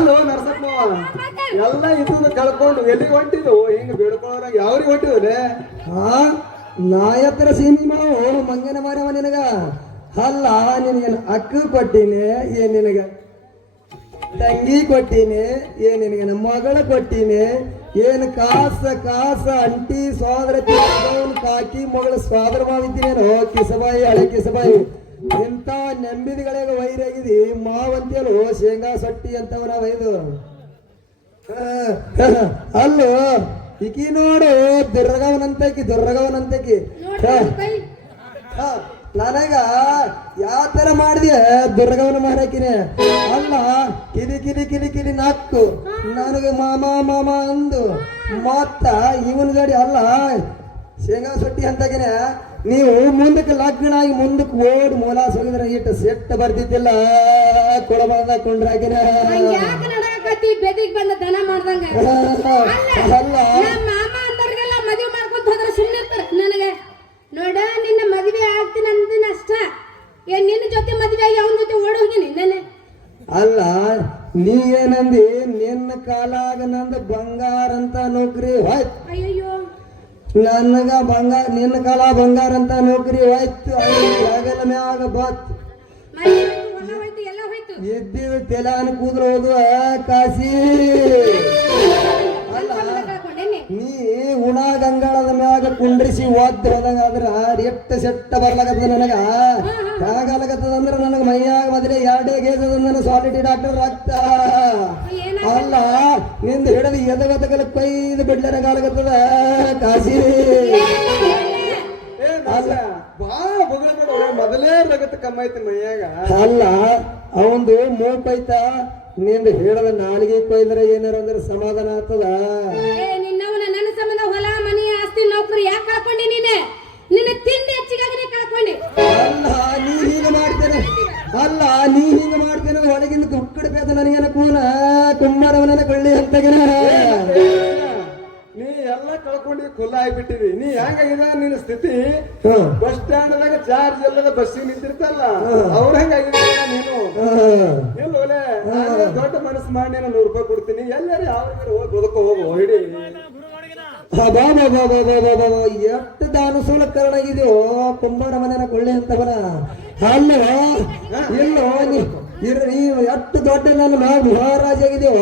ಅಲ್ಲೋ ನರಸಪ್ಪ ಎಲ್ಲ ಇದನ್ನ ಕಳ್ಕೊಂಡು ಎಲ್ಲಿಗೆ ಹೊಂಟಿದ್ವು ಹಿಂಗ ಬೇಡ್ಕೊಳ್ಳೋರಾಗ ಯಾವ್ರಿಗೆ ಹೊಂಟಿದ್ಲೆ ಹಾ ನಾಯಕರ ಸೀಮಿ ಮಾವು ಮಂಗನ ಮಾರವ ನಿನಗ ಅಲ್ಲ ನಿನಗೇನು ಅಕ್ಕ ಕೊಟ್ಟಿನಿ ಏನ್ ನಿನಗ ತಂಗಿ ಕೊಟ್ಟಿನಿ ಏನ್ ನಿನಗೆ ನಮ್ಮ ಮಗಳ ಕೊಟ್ಟಿನಿ ಏನು ಕಾಸ ಅಂಟಿ ಸೋದರ ಕಾಕಿ ಮಗಳ ಸೋದರ ಮಾವಿದ್ದೀನೇನೋ ಕಿಸಬಾಯಿ ಹಳೆ ಕಿಸಬಾಯಿ ಇಂಥ ನೆಂಬಿದಿಗಳಿಗೆ ವೈರಾಗಿದಿ ಮಾವಂತಿಯಲು ಶೇಂಗಾ ಸೊಟ್ಟಿ ಅಂತವನ ವೈದು ಅಲ್ಲೋ ಈಕಿ ನೋಡು ದುರ್ಗವನಂತಕಿ ನನಗ ಯಾವ ತರ ಮಾಡಿದೆ ದುರ್ಗವನ ಮಾರಕಿನೇ ಅಲ್ಲ ಕಿಲಿ ನಾಕು ನನಗೆ ಮಾಮ ಅಂದು ಮತ್ತ ಇವನ್ ಗಾಡಿ ಅಲ್ಲ ಶೇಂಗಾ ಸೊಟ್ಟಿ ಅಂತಕಿನೇ ನೀವು ಮುಂದಕ್ಕೆ ಲಗ್ನ ಆಗಿ ಮುಂದಕ್ಕೆ ಓಡಿ ಮೂಲಾಸ್ ಹೋಗಿದ್ರೆ ಇಟ್ಟು ಸೆಟ್ ಬರ್ತಿದ್ದಿಲ್ಲ ಕೊಳಬಾರ್ದ ಕೊಂಡ್ರಾಗಿನ ಬೆದಿಗ್ ಬಂದ ದನ ಮಾಡ್ದಂಗ ಅಲ್ಲ ಮಾಮ ಅಂದವ್ರಿಗೆಲ್ಲ ಮದುವೆ ಮಾಡ್ಕೊಂತ ಹೋದ್ರೆ ಸುಮ್ಮನೆ ನನಗೆ ನೋಡ ನಿನ್ನ ಮದುವೆ ಆಗ್ತೀನಿ ಅಂದಿನ ಅಷ್ಟ ಏನ್ ನಿನ್ನ ಜೊತೆ ಮದುವೆ ಆಗಿ ಅವನ ಜೊತೆ ಓಡಿ ಹೋಗಿನಿ ನೆನೆ ಅಲ್ಲ ನೀ ಏನಂದಿ ನಿನ್ನ ಕಾಲಾಗ ನಂದು ಬಂಗಾರ ಅಂತ ನೌಕರಿ ಹೋಯ್ತು ಅಯ್ಯಯ್ಯೋ ನನಗ ಬಂಗಾರ ನಿನ್ನ ಕಾಲ ಬಂಗಾರ ಅಂತ ನೌಕರಿ ಹೋಯ್ತು ಆಗಲ್ಲ ಮ್ಯಾಗ ಬತ್ ಎಲ್ಲ ಹೋಯ್ತು ಎದ್ದಿದ ತೆಲಾನ ಕೂದ್ರ ಹೋದ್ವ ಕಾಸಿ ಅಲ್ಲ ನೀ ಉಣ ಗಂಗಾಳದ ಮ್ಯಾಗ ಕುಂಡ್ರಿಸಿ ಓದ್ ಹೋದಂಗಾದ್ರ ಎಟ್ಟ ಸೆಟ್ಟ ಬರ್ಲಾಗತ್ತದ ನನಗ ಹೇಗಾಗತ್ತದ ಅಂದ್ರ ನನಗ ಮೈಯಾಗ ಮೊದಲೇ ಎರಡೇ ಗೇಜದ ನನ್ನ ಸಾಲಿಟಿ ಡಾಕ್ಟರ್ ರಕ್ತ ಅಲ್ಲ ನಿಂದ ಹಿಡಿದು ಎದಗದಗಲ ಕೈದು ಬಿಡ್ಲನಾಗತ್ತದ ಕಾಸಿ ಬಾಳ ಬಗಳ ಮೊದಲೇ ರಗತ ಕಮ್ಮೈತಿ ಮೈಯಾಗ ಅಲ್ಲ ಅವಂದು ಮೂಪೈತ ನಿಂದ ಹಿಡದ ನಾಲಿಗೆ ಕೊಯ್ದ್ರ ಏನಾರ ಅಂದ್ರೆ ಸಮಾಧಾನ ಆಗ್ತದ ನಿನ್ನವನ ನನ್ನ ಸಂಬಂಧ ಹೊಲ ಮನಿ ಆಸ್ತಿ ನೌಕರಿ ಯಾಕೆ ಕಳ್ಕೊಂಡಿ ನೀನೆ ನಿನ್ನ ತಿಂಡಿ ಹೆಚ್ಚಿಗಾಗಿ ಕಳ್ಕೊಂಡಿ ಅಲ್ಲ ನೀ ಹಿಂಗ ಮಾಡ್ತೇನೆ ಒಳಗಿಂದ ಕುಕ್ಕಡಬೇಕು ನನಗೇನ ಕೂನ ಕುಮ್ಮಾರವನ ಕೊಳ್ಳಿ ಅಂತಗನ ನೀ ಎಲ್ಲ ಕಳ್ಕೊಂಡು ಖುಲ್ಲ ಆಗಿಬಿಟ್ಟಿದಿ ನೀ ಹೆಂಗಾಗಿದೆ ನಿನ್ನ ಸ್ಥಿತಿ ಬಸ್ ಸ್ಟ್ಯಾಂಡ್ ದಾಗ ಚಾರ್ಜ್ ಎಲ್ಲದ ಬಸ್ಸಿಗೆ ನಿಂತಿರ್ತಲ್ಲ ಅವ್ರ ಹೆಂಗಾಗಿದೆ ನೀನು ಇಲ್ಲೋಲೆ ದೊಡ್ಡ ಮನಸ್ಸು ಮಾಡಿ ನಾನು 100 ರೂಪಾಯಿ ಕೊಡ್ತೀನಿ ಎಲ್ಲರೂ ಯಾವಾಗ ಹೋಗಿ ಬದುಕೋ ಹೋಗು ಹಿಡಿ ಎಷ್ಟು ದಾನಸೂಲ ಕರಣಾಗಿದೆಯೋ ಕುಂಬಾರ ಮನೆಯ ಕೊಳ್ಳಿ ಅಂತವನ ಅಲ್ಲ ಇಲ್ಲೋ ನೀವು ಎಷ್ಟು ದೊಡ್ಡ ನನ್ನ ಮಹಾರಾಜ ಆಗಿದೆಯೋ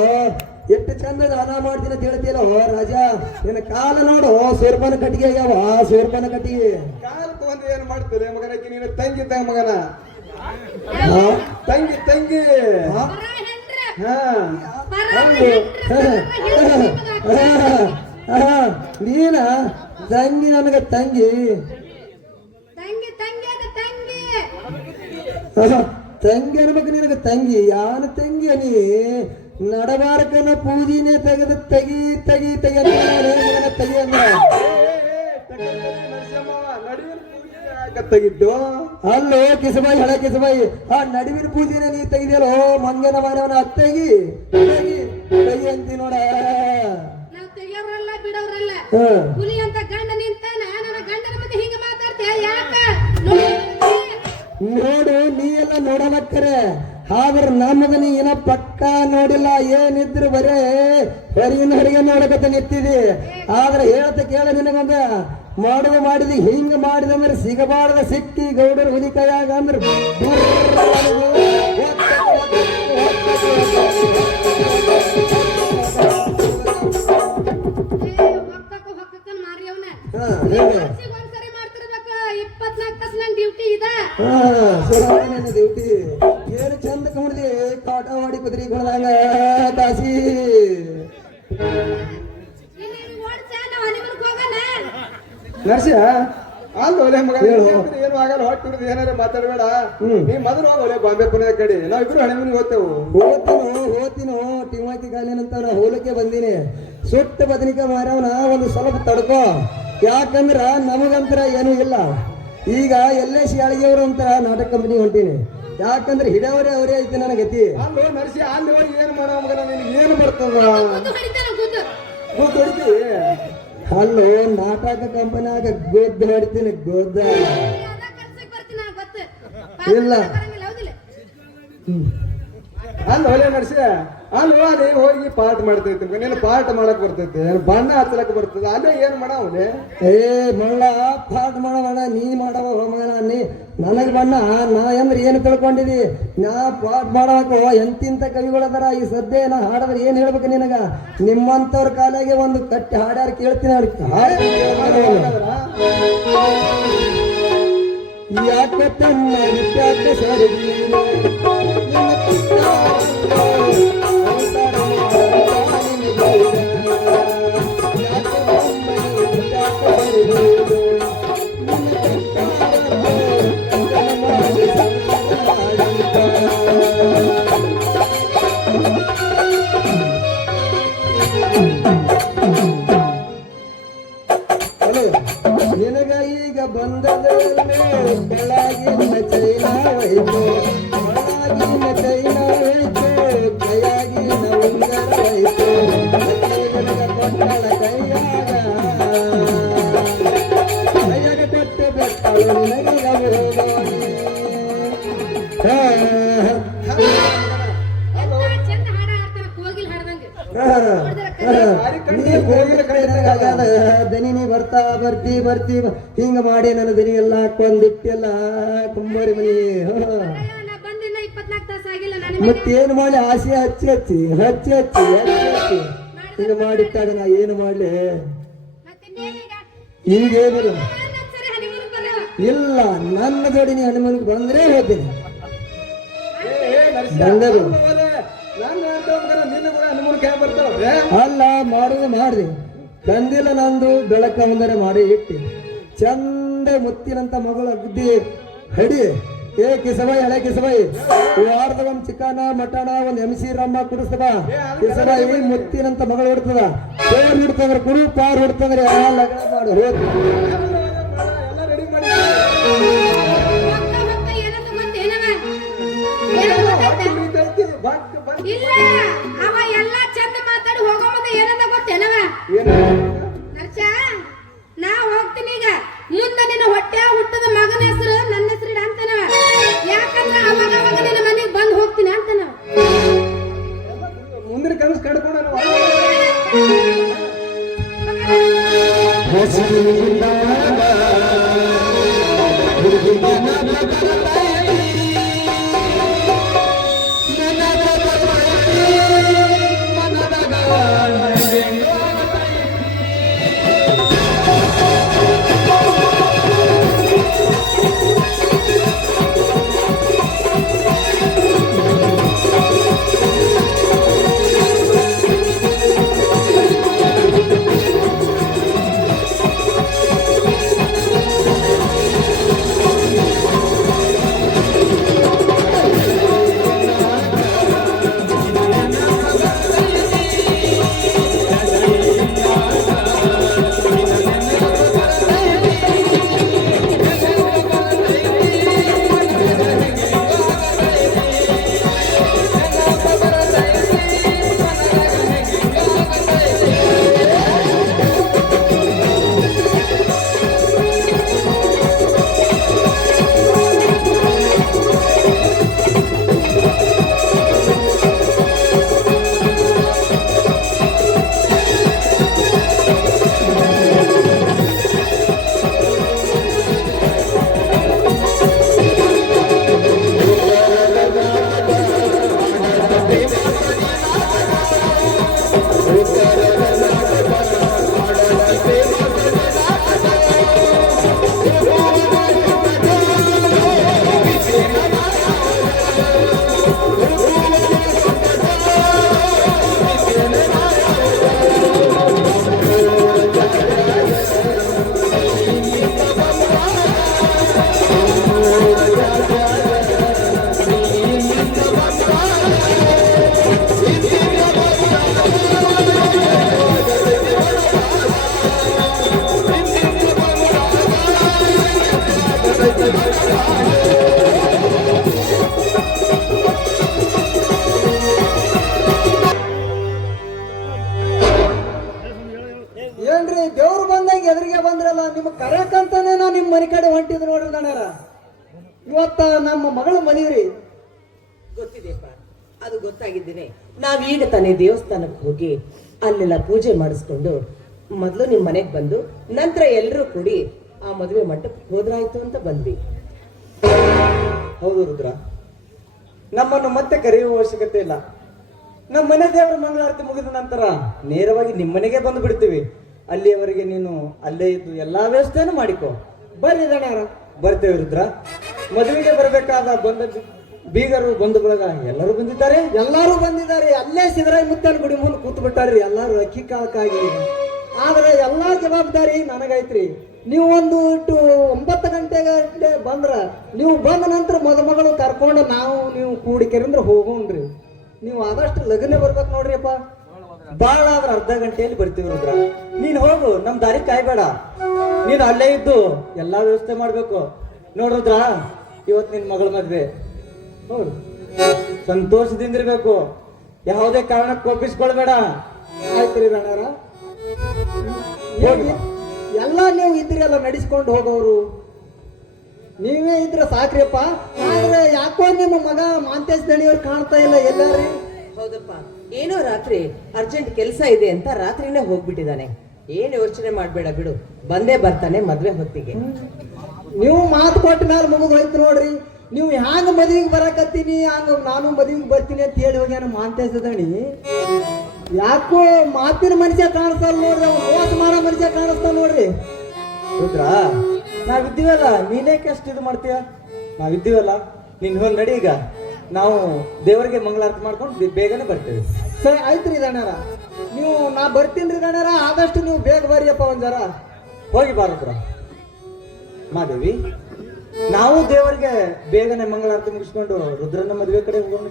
ಎಷ್ಟು ಚಂದ ದಾನ ಮಾಡ್ತೀನಿ ಅಂತ ಹೇಳ್ತೀಯಲ್ಲೋ ರಾಜ ನಿನ್ನ ಕಾಲ ನೋಡು ಸೂರ್ಪನ ಕಟ್ಟಿಗೆ ಆಗ್ಯಾವ ಸೂರ್ಪನ ಕಟ್ಟಿಗೆ ಕಾಲ ತಗೊಂಡು ಏನ್ ಮಾಡ್ತೀರಿ ಮಗನಕ್ಕೆ ನೀನು ತಂಗಿ ಇದ್ದಂಗ ಮಗನ ತಂಗಿ ನೀನ ತಂಗಿ ನನಗ ತಂಗಿ ತಂಗಿ ಅನ್ಬೇಕು ನಿನಗ ತಂಗಿ ಯಾನ ತಂಗಿ ನೀ ನಡಬಾರಕನ ಪೂಜಿನೇ ತೆಗೆದು ತೆಗಿ ಅಂದ್ರ ತೆಗಿದ್ದು ಅಲ್ಲೋ ಕಿಸಬಾಯಿ ಹಳೆ ಕಿಸಬಾಯಿ ಆ ನಡುವಿನ ಪೂಜೆನ ನೀ ತೆಗಿದ್ಯಲ್ಲೋ ಮಂಗನ ಮಾನವನ ಅತ್ತಗಿ ತೆಗಿ ಅಂತಿ ನೋಡ ಬಿಡೋರಲ್ಲ ಹುಲಿ ಅಂತ ಗಂಡ ನಿಂತಾನ ನನ್ನ ಗಂಡನ ಮತ್ತೆ ಹಿಂಗ ಮಾತಾಡ್ತೀಯ ಯಾಕ ನೋಡು ನೀ ಎಲ್ಲ ನೋಡಲಕ್ಕರೆ ಆದ್ರೆ ನಮ್ಮದ ನೀ ಏನ ಪಕ್ಕ ನೋಡಿಲ್ಲ ಏನಿದ್ರು ಬರೇ ಹೊರಗಿನ ಹೊರಗೆ ನೋಡಕತ್ತ ನಿಂತಿದಿ ಆದ್ರೆ ಹೇಳ್ತ ಕೇಳ ನಿನಗೊಂದ ಮಾಡಿದಿ ಹಿಂಗ ಮಾಡಿದಂದ್ರೆ ಸಿಗಬಾರ್ದ ಸಿಕ್ಕಿ ಗೌಡರ ಹುಲಿ ಕೈಯಾಗ ಅಂದ್ರೆ ಡ್ಯೂಟಿ ಏನು ಚಂದ ಕಮಡ್ದಿ ಕಾಟವಾಡಿ ಕುದುರೆ ಹೊಡೆದಾಗ ಕಾಸಿ ನರ್ಸಿ ಅಲ್ಲ ಒಲೆ ಮಗ ಏನು ಆಗಲ್ಲ ಹೊಟ್ಟಿರೋದು ಏನಾರ ಮಾತಾಡಬೇಡ ನೀ ಮೊದಲು ಹೋಗ ಒಲೆ ಬಾಂಬೆ ಪುಣೆ ಕಡೆ ನಾವಿಬ್ರು ಹಣಿಮೂನಿಗೆ ಹೋಗ್ತೀನೋ ಟಿಮಾಕಿ ಕಾಲೇನಂತ ನಾ ಹೋಲಕ್ಕೆ ಬಂದೀನಿ ಸುಟ್ಟ ಬದನಿಕ ಮಾರವನ ಒಂದು ಸ್ವಲ್ಪ ತಡ್ಕೋ ಯಾಕಂದ್ರ ನಮಗಂತರ ಏನೂ ಇಲ್ಲ ಈಗ ಎಲ್ಲೇ ಶಾಳಿಗೆಯವರು ಅಂತ ನಾಟಕ ಕಂಪನಿ ಹೊಂಟೀನಿ ಯಾಕಂದ್ರೆ ಹಿಡವರೇ ಅವರೇ ಐತೆ ನನ್ನ ಗತಿ ಅಲ್ಲೋ ನರ್ಸಿ ಅಲ್ಲಿ ಹೋಗಿ ಏನ್ ಮಾಡೋ ಮಗನ ನಿನಗೆ ಏನು ಬರ್ತದ ಅಲ್ಲೋ ನಾಟಕ ಕಂಪನಿಯಾಗ ಗೊದ್ದು ಹೊಡಿತೀನಿ ಗೊದ್ದ ಇಲ್ಲ ಅಲ್ಲ ಹೊಲೆ ನಡ್ಸಿ ಅಲ್ವಾ ಅದೇ ಹೋಗಿ ಪಾಠ ಮಾಡ್ತೈತಿ ನೀನು ಪಾಠ ಮಾಡಕ್ ಬರ್ತೈತಿ ಬಣ್ಣ ಹಚ್ಚಲಕ್ ಬರ್ತದ ಅಲ್ಲೇ ಏನ್ ಮಾಡವಲೆ ಏ ಮಳ್ಳ ಪಾಠ ಮಾಡವಣ ನೀ ಮಾಡವ ಹೋಮನ ನೀ ನನಗ್ ಬಣ್ಣ ನಾ ಅಂದ್ರೆ ಏನು ತಿಳ್ಕೊಂಡಿದಿ ನಾ ಪಾಠ ಮಾಡಬೇಕು ಎಂತಿಂತ ಕವಿಗಳದಾರ ಈ ಸದ್ಯ ನಾ ಹಾಡದ್ರೆ ಏನ್ ಹೇಳ್ಬೇಕು ನಿನಗ ನಿಮ್ಮಂತವ್ರ ಕಾಲಾಗೆ ಒಂದು ಕಟ್ಟಿ ಹಾಡ್ಯಾರ ಕೇಳ್ತೀನಿ ಯಾಕೆ ತನ್ನ ವಿದ್ಯಾರ್ಥಿ ಸರಿ ನಿನಗ ಈಗ ಬಂದದಲ್ಲೇ ಬೆಳಗಿನ ಚೈನವೈತು ಒಳಗಿನ ಚೈನವೈತು ಕೈಯಾಗಿನ ಉಂಗರವೈತು ನನಗ ಕೊಟ್ಟಳ ಕೈಯಾಗ ಕೊಟ್ಟು ಬೆಟ್ಟಳು ನಿನಗ ದನಿ ನೀ ಬರ್ತಿ ಹಿಂಗ ಮಾಡಿ ನನ್ನ ದನಿ ಎಲ್ಲ ಹಾಕೊಂದಿಟ್ಟೆಲ್ಲ ಕುಂಬಾರಿ ಮನಿ ಮತ್ತೇನು ಮಾಡಿ ಆಸೆ ಹಚ್ಚಿ ಹಿಂಗ ಮಾಡಿಟ್ಟಾಗ ನಾ ಏನು ಮಾಡ್ಲಿ ಈಗೇನು ಇಲ್ಲ ನನ್ನ ಜೋಡಿ ನೀ ಹನುಮನಿಗೆ ಬಂದ್ರೆ ಹೇಳ್ತೀನಿ ಬಂದದು ಅಲ್ಲ ಮಾಡಿದೆ ತಂದಿಲ್ಲ ನಂದು ಬೆಳಕ ಮುಂದರೆ ಮಾಡಿ ಇಟ್ಟಿ ಚಂದ ಮುತ್ತಿನಂತ ಮಗಳು ಅಗ್ದಿ ಹಡಿ ಏ ಕಿಸಬಾಯಿ ಹಳೆ ಕಿಸಬಾಯಿ ವಾರದ ಒಂದ್ ಚಿಕನ ಮಟನ ಒಂದ್ MC ರಮ್ಮ ಕುಡಿಸ್ತದ ಕಿಸಬಾಯಿ ಮುತ್ತಿನಂತ ಮಗಳು ಹಿಡ್ತದ ಪೇರ್ ಹಿಡ್ತಂದ್ರೆ ಕುರು ಪಾರ್ ಹಿಡ್ತಂದ್ರೆ ಲಗ್ನ ಮಾಡು ಹೋದ್ ಇಲ್ಲ ಅವ ಎಲ್ಲಾ ಚಂದ ಮಾತಾಡಿ ಹೋಗೋ ಮುಂದೆ ಏನಂತ ಗೊತ್ತೇನವ ನರ್ಸ ನಾ ಹೋಗ್ತೀನಿ ಈಗ ಮುಂದೆ ನಿನ್ನ ಹೊಟ್ಟೆ ಹುಟ್ಟದ ಮಗನ ಹೆಸರು ನನ್ನ ಹೆಸರು ಇಡ ಅಂತನವ ಯಾಕಂದ್ರೆ ಅವಾಗ ನಿನ್ನ ಮನೆಗೆ ಬಂದು ಹೋಗ್ತೀನಿ ಅಂತನವ ಮುಂದಿನ ಕನಸು ಕಡ್ಕೊಂಡು ಏನ್ರಿ ದೇವ್ರು ಬಂದಂಗ ಎದುರಿಗೆ ಬಂದ್ರಲ್ಲ ನಿಮ್ ಕರೆಯಕಂತಾನೆ ನಾ ನಿಮ್ ಮನೆ ಕಡೆ ಹೊಂಟಿದ್ ನೋಡ್ರಿ ದಣರ ಇವತ್ತ ನಮ್ಮ ಮಗಳು ಮನಿವ್ರಿ ಗೊತ್ತಿದೆಯಪ್ಪ ಅದು ಗೊತ್ತಾಗಿದ್ದೇನೆ. ನಾವೀಗ ತಾನೇ ದೇವಸ್ಥಾನಕ್ಕೆ ಹೋಗಿ ಅಲ್ಲೆಲ್ಲ ಪೂಜೆ ಮಾಡಿಸ್ಕೊಂಡು ಮೊದಲು ನಿಮ್ಮ ಮನೆಗೆ ಬಂದು ನಂತರ ಎಲ್ಲರೂ ಕೂಡಿ ಆ ಮದುವೆ ಮಂಟಪಕ್ಕೆ ಹೋದ್ರಾಯ್ತು ಅಂತ ಬಂದ್ವಿ. ಹೌದು ರುದ್ರ, ನಮ್ಮನ್ನು ಮತ್ತೆ ಕರೆಯುವ ಅವಶ್ಯಕತೆ ಇಲ್ಲ. ನಮ್ಮ ಮನೆ ದೇವರ ಮಂಗಳಾರತಿ ಮುಗಿದ ನಂತರ ನೇರವಾಗಿ ನಿಮ್ಮನೆಗೆ ಬಂದು ಬಿಡ್ತೀವಿ. ಅಲ್ಲಿಯವರೆಗೆ ನೀನು ಅಲ್ಲೇ ಇದ್ದು ಎಲ್ಲಾ ವ್ಯವಸ್ಥೆಯನ್ನು ಮಾಡಿಕೊ. ಬರ್ರಿ ದಣ್ಯಾರ, ಬರ್ತೇವೆ ರುದ್ರ. ಮದುವೆಗೆ ಬರಬೇಕಾದ ಬೀಗರು ಬಂಧು ಬಳಗ ಎಲ್ಲರೂ ಬಂದಿದ್ದಾರೆ. ಎಲ್ಲಾರು ಬಂದಿದ್ದಾರೆ. ಅಲ್ಲೇ ಸಿದ್ದರಾಯ ಮುತ್ತನ ಗುಡಿ ಮುಂದೆ ಕೂತ್ ಬಿಟ್ಟಾರ್ರಿ ಎಲ್ಲಾರು ಅಕ್ಕಿ ಕಾಳಕ್ಕಾಗಿ. ಆದ್ರೆ ಎಲ್ಲಾ ಜವಾಬ್ದಾರಿ ನನಗೈತ್ರಿ. ನೀವು ಒಂದು 9 ಗಂಟೆಗೆ ಬಂದ್ರ, ನೀವು ಬಂದ ನಂತರ ಮದುಮಗಳು ಕರ್ಕೊಂಡು ನೀವು ಕೂಡಿಕೆರಿಂದ ಹೋಗೋಣ್ರಿ. ನೀವು ಆದಷ್ಟು ಲಗ್ನ ಬರ್ಬೇಕು ನೋಡ್ರಿ ಅಪ್ಪ. ಬಾಳ ಆದ್ರೆ ಅರ್ಧ ಗಂಟೆಯಲ್ಲಿ ಬರ್ತೀವಿ ರುದ್ರ. ನೀನ್ ಹೋಗು, ನಮ್ ದಾರಿ ಕಾಯ್ಬೇಡ. ನೀನು ಅಲ್ಲೇ ಇದ್ದು ಎಲ್ಲಾ ವ್ಯವಸ್ಥೆ ಮಾಡ್ಬೇಕು. ನೋಡ್ರುದ್ರ, ಇವತ್ ನಿನ್ ಮಗಳ ಮದ್ವೆ. ಹೌದು, ಸಂತೋಷದಿಂದಿರ್ಬೇಕು. ಯಾವುದೇ ಕಾರಣಕ್ಕೆ ಕೋಪಿಸ್ಕೊಳ್ಬೇಡ. ಆಯ್ತ್ರಿ ರಣ್ಣಾರ, ಎಲ್ಲ ನೀವು ಇದ್ರಿ ಎಲ್ಲ ನಡೆಸ್ಕೊಂಡು ಹೋಗೋರು ನೀವೇ ಇದ್ರೆ ಸಾಕ್ರಿಯಪ್ಪ. ಆದ್ರೆ ಯಾಕೋ ನಿಮ್ಮ ಮಗ ಮಾಂತೇಶ್ ದಣಿಯವ್ರು ಕಾಣ್ತಾ ಇಲ್ಲ ಎಲ್ಲಾರಿ? ಹೌದಪ್ಪ, ಏನೋ ರಾತ್ರಿ ಅರ್ಜೆಂಟ್ ಕೆಲಸ ಇದೆ ಅಂತ ರಾತ್ರಿನೇ ಹೋಗ್ಬಿಟ್ಟಿದ್ದಾನೆ. ಏನು ಯೋಚನೆ ಮಾಡ್ಬೇಡ ಬಿಡು, ಬಂದೇ ಬರ್ತಾನೆ ಮದ್ವೆ ಹೊತ್ತಿಗೆ. ನೀವು ಮಾತು ಕೊಟ್ಟ ಮೇಲೆ ಮುಗಿದು ಹೋಯ್ತು ನೋಡ್ರಿ. ನೀವು ಹ್ಯಾಂಗ ಮದುವೆಗೆ ಬರಕತ್ತೀನಿ ಹಂಗ ನಾನು ಮದುವೆಗೆ ಬರ್ತೀನಿ ಅಂತ ಹೇಳಿ ಹೋಗ್ಯಾನ ಮಾಂತೇಶ್ ದಣಿ. ಯಾಕೋ ಮಾತಿನ ಮನುಷ್ಯ ಕಾಣಿಸ್ತಲ್ಲ ನೋಡ್ರಿ, ಅವ್ನು ಮೋಸ ಮಾಡೋ ಮನುಷ್ಯ ಕಾಣಿಸ್ತಾನ ನೋಡ್ರಿ. ರುದ್ರ, ನಾವಿದ್ದೀವಲ್ಲ, ನೀನೇಕೆ ಅಷ್ಟು ಇದು ಮಾಡ್ತೀಯ? ನಾವಿದ್ದೀವಲ್ಲ, ನೀನ್ ಹೋಗಿ ನಡಿ. ಈಗ ನಾವು ದೇವರಿಗೆ ಮಂಗಳಾರತಿ ಮಾಡ್ಕೊಂಡು ಬೇಗನೆ ಬರ್ತೇವೆ. ಸರಿ ಆಯ್ತ್ರಿ ದಣ್ಯಾರ, ನೀವು ನಾ ಬರ್ತೀನಿ ದಣ್ಯಾರ. ಆದಷ್ಟು ನೀವು ಬೇಗ ಬರ್ರಿಯಪ್ಪ ಒಂದ್ ಜರ. ಹೋಗಿ ಬಾರುದ್ರ. ಮಾದೇವಿ, ನಾವು ದೇವರಿಗೆ ಬೇಗನೆ ಮಂಗಳಾರತಿ ಮುಗಿಸ್ಕೊಂಡು ರುದ್ರನ ಮದುವೆ ಕಡೆ ಹೋಗೋಣ.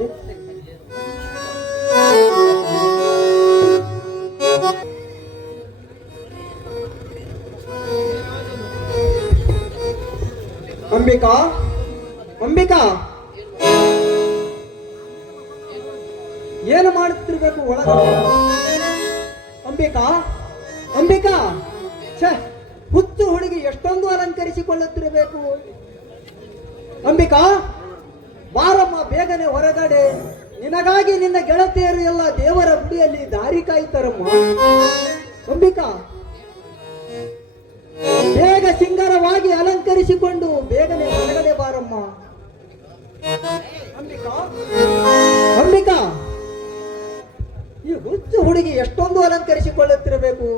ಅಂಬಿಕಾ, ಅಂಬಿಕಾ, ಏನು ಮಾಡುತ್ತಿರ್ಬೇಕು ಒಳಗ? ಅಂಬಿಕಾ, ಅಂಬಿಕಾ, ಛೇ, ಹುಚ್ಚು ಹುಡುಗಿ ಎಷ್ಟೊಂದು ಅಲಂಕರಿಸಿಕೊಳ್ಳುತ್ತಿರಬೇಕು. ಅಂಬಿಕಾ, ಬಾರಮ್ಮ ಬೇಗನೆ ಹೊರಗಡೆ. ನಿನಗಾಗಿ ನಿನ್ನ ಗೆಳತಿಯರು ಎಲ್ಲ ದೇವರ ಗುಡಿಯಲ್ಲಿ ದಾರಿ ಕಾಯ್ತಾರಮ್ಮ. ಅಂಬಿಕಾ, ಬೇಗ ಸಿಂಗಾರವಾಗಿ ಅಲಂಕರಿಸಿಕೊಂಡು ಬೇಗನೆ ಹೊರಗಡೆ ಬಾರಮ್ಮ. ಅಂಬಿಕಾ, ಅಂಬಿಕಾ, ಈ ಹುಚ್ಚು ಹುಡುಗಿ ಎಷ್ಟೊಂದು ಅಲಂಕರಿಸಿಕೊಳ್ಳುತ್ತಿರಬೇಕು.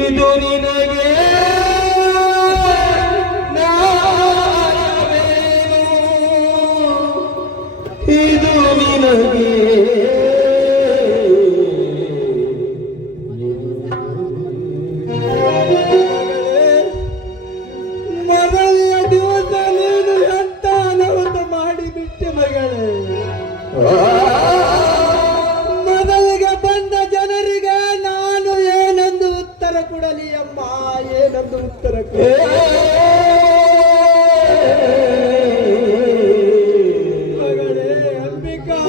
ಇದು ನಿನಗೆ ಉತ್ತರ ಮಗಳೇ ಅಂಬಿಕಾ,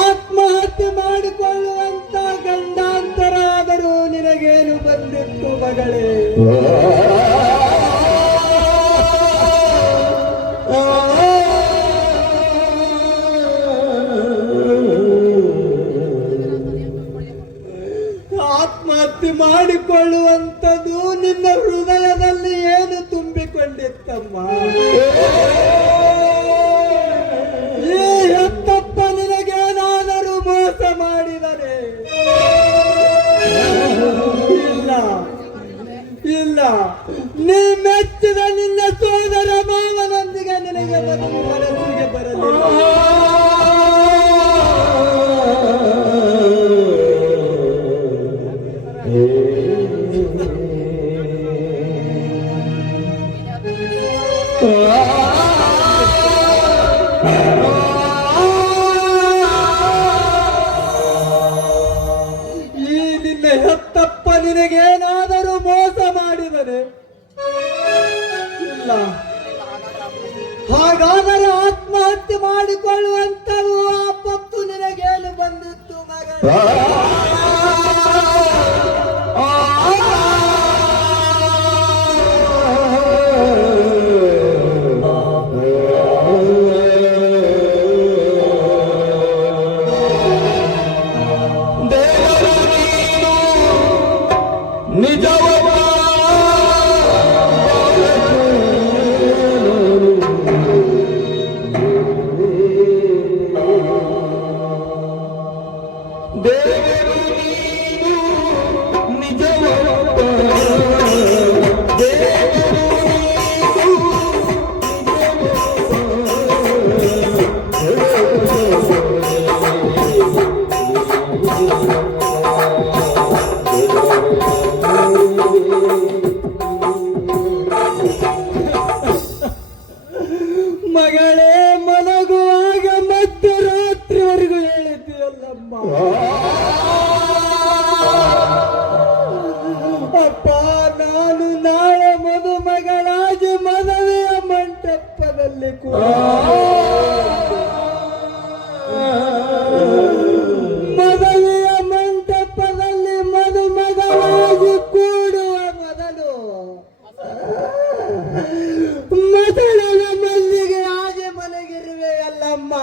ಆತ್ಮಹತ್ಯೆ ಮಾಡಿಕೊಳ್ಳುವಂತ ಗಂಡಾಂತರ ಆದರೂ ನಿನಗೇನು ಬಂದಿತ್ತು ಮಗಳೇ? ಆತ್ಮಹತ್ಯೆ ಮಾಡಿಕೊಳ್ಳುವಂಥದ್ದು ನಿನ್ನ ಹೃದಯದಲ್ಲಿ ಏನು ತುಂಬಿಕೊಂಡಿತ್ತಮ್ಮ? ಈ ಹೆತ್ತಪ್ಪ ನಿನಗೇನಾದರೂ ಮೋಸ ಮಾಡಿದರೆ? ಇಲ್ಲ ಇಲ್ಲ, ನೀ ಮೆಚ್ಚಿದ ನಿನ್ನ ಸೋದರ ಮಾವನೊಂದಿಗೆ ನಿನಗೆ ಮದುವೆ ಮನಸ್ಸಿಗೆ ಬರಲಿಲ್ಲ. ಈ ನಿನ್ನ ಹೆತ್ತಪ್ಪ ನಿನಗೇನಾದರೂ ಮೋಸ ಮಾಡಿದರೆ? ಇಲ್ಲ. ಹಾಗಾದರೆ ಆತ್ಮಹತ್ಯೆ ಮಾಡಿಕೊಳ್ಳುವಂತದ್ದು ಆಪತ್ತು ನಿನಗೇನು ಬಂದಿತ್ತು ಮಗನೇ? ಮಗಳೇ, ಮಲಗುವಾಗ ಮಧ್ಯರಾತ್ರಿವರೆಗೂ ಹೇಳಿದ್ದೀಯಲ್ಲಮ್ಮ. ಅಪ್ಪ, ನಾನು ನಾಳೆ ಮದುಮಗಳಾಗಿ ಮದುವೆಯ ಮಂಟಪದಲ್ಲಿ ಮದುವೆಯ ಮಂಟಪದಲ್ಲಿ ಮದುಮಗಳಾಗಿ ಕೂಡುವ ಮೊದಲು ಮೊದಲನ ಮಲ್ಲಿಗೆ ಹಾಗೆ ಮಲಗಿರುವೆ ಅಲ್ಲಮ್ಮ.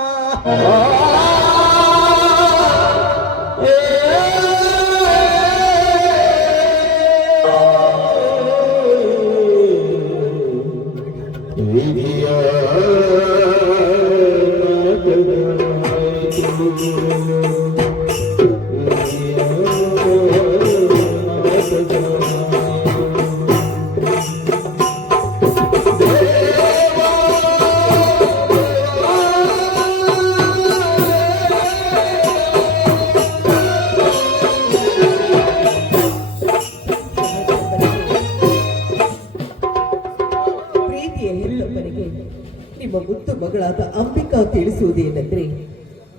ನಿಮ್ಮ ಮುದ್ದು ಮಗಳಾದ ಅಂಬಿಕಾ ತಿಳಿಸುವುದೇನೆಂದ್ರೆ,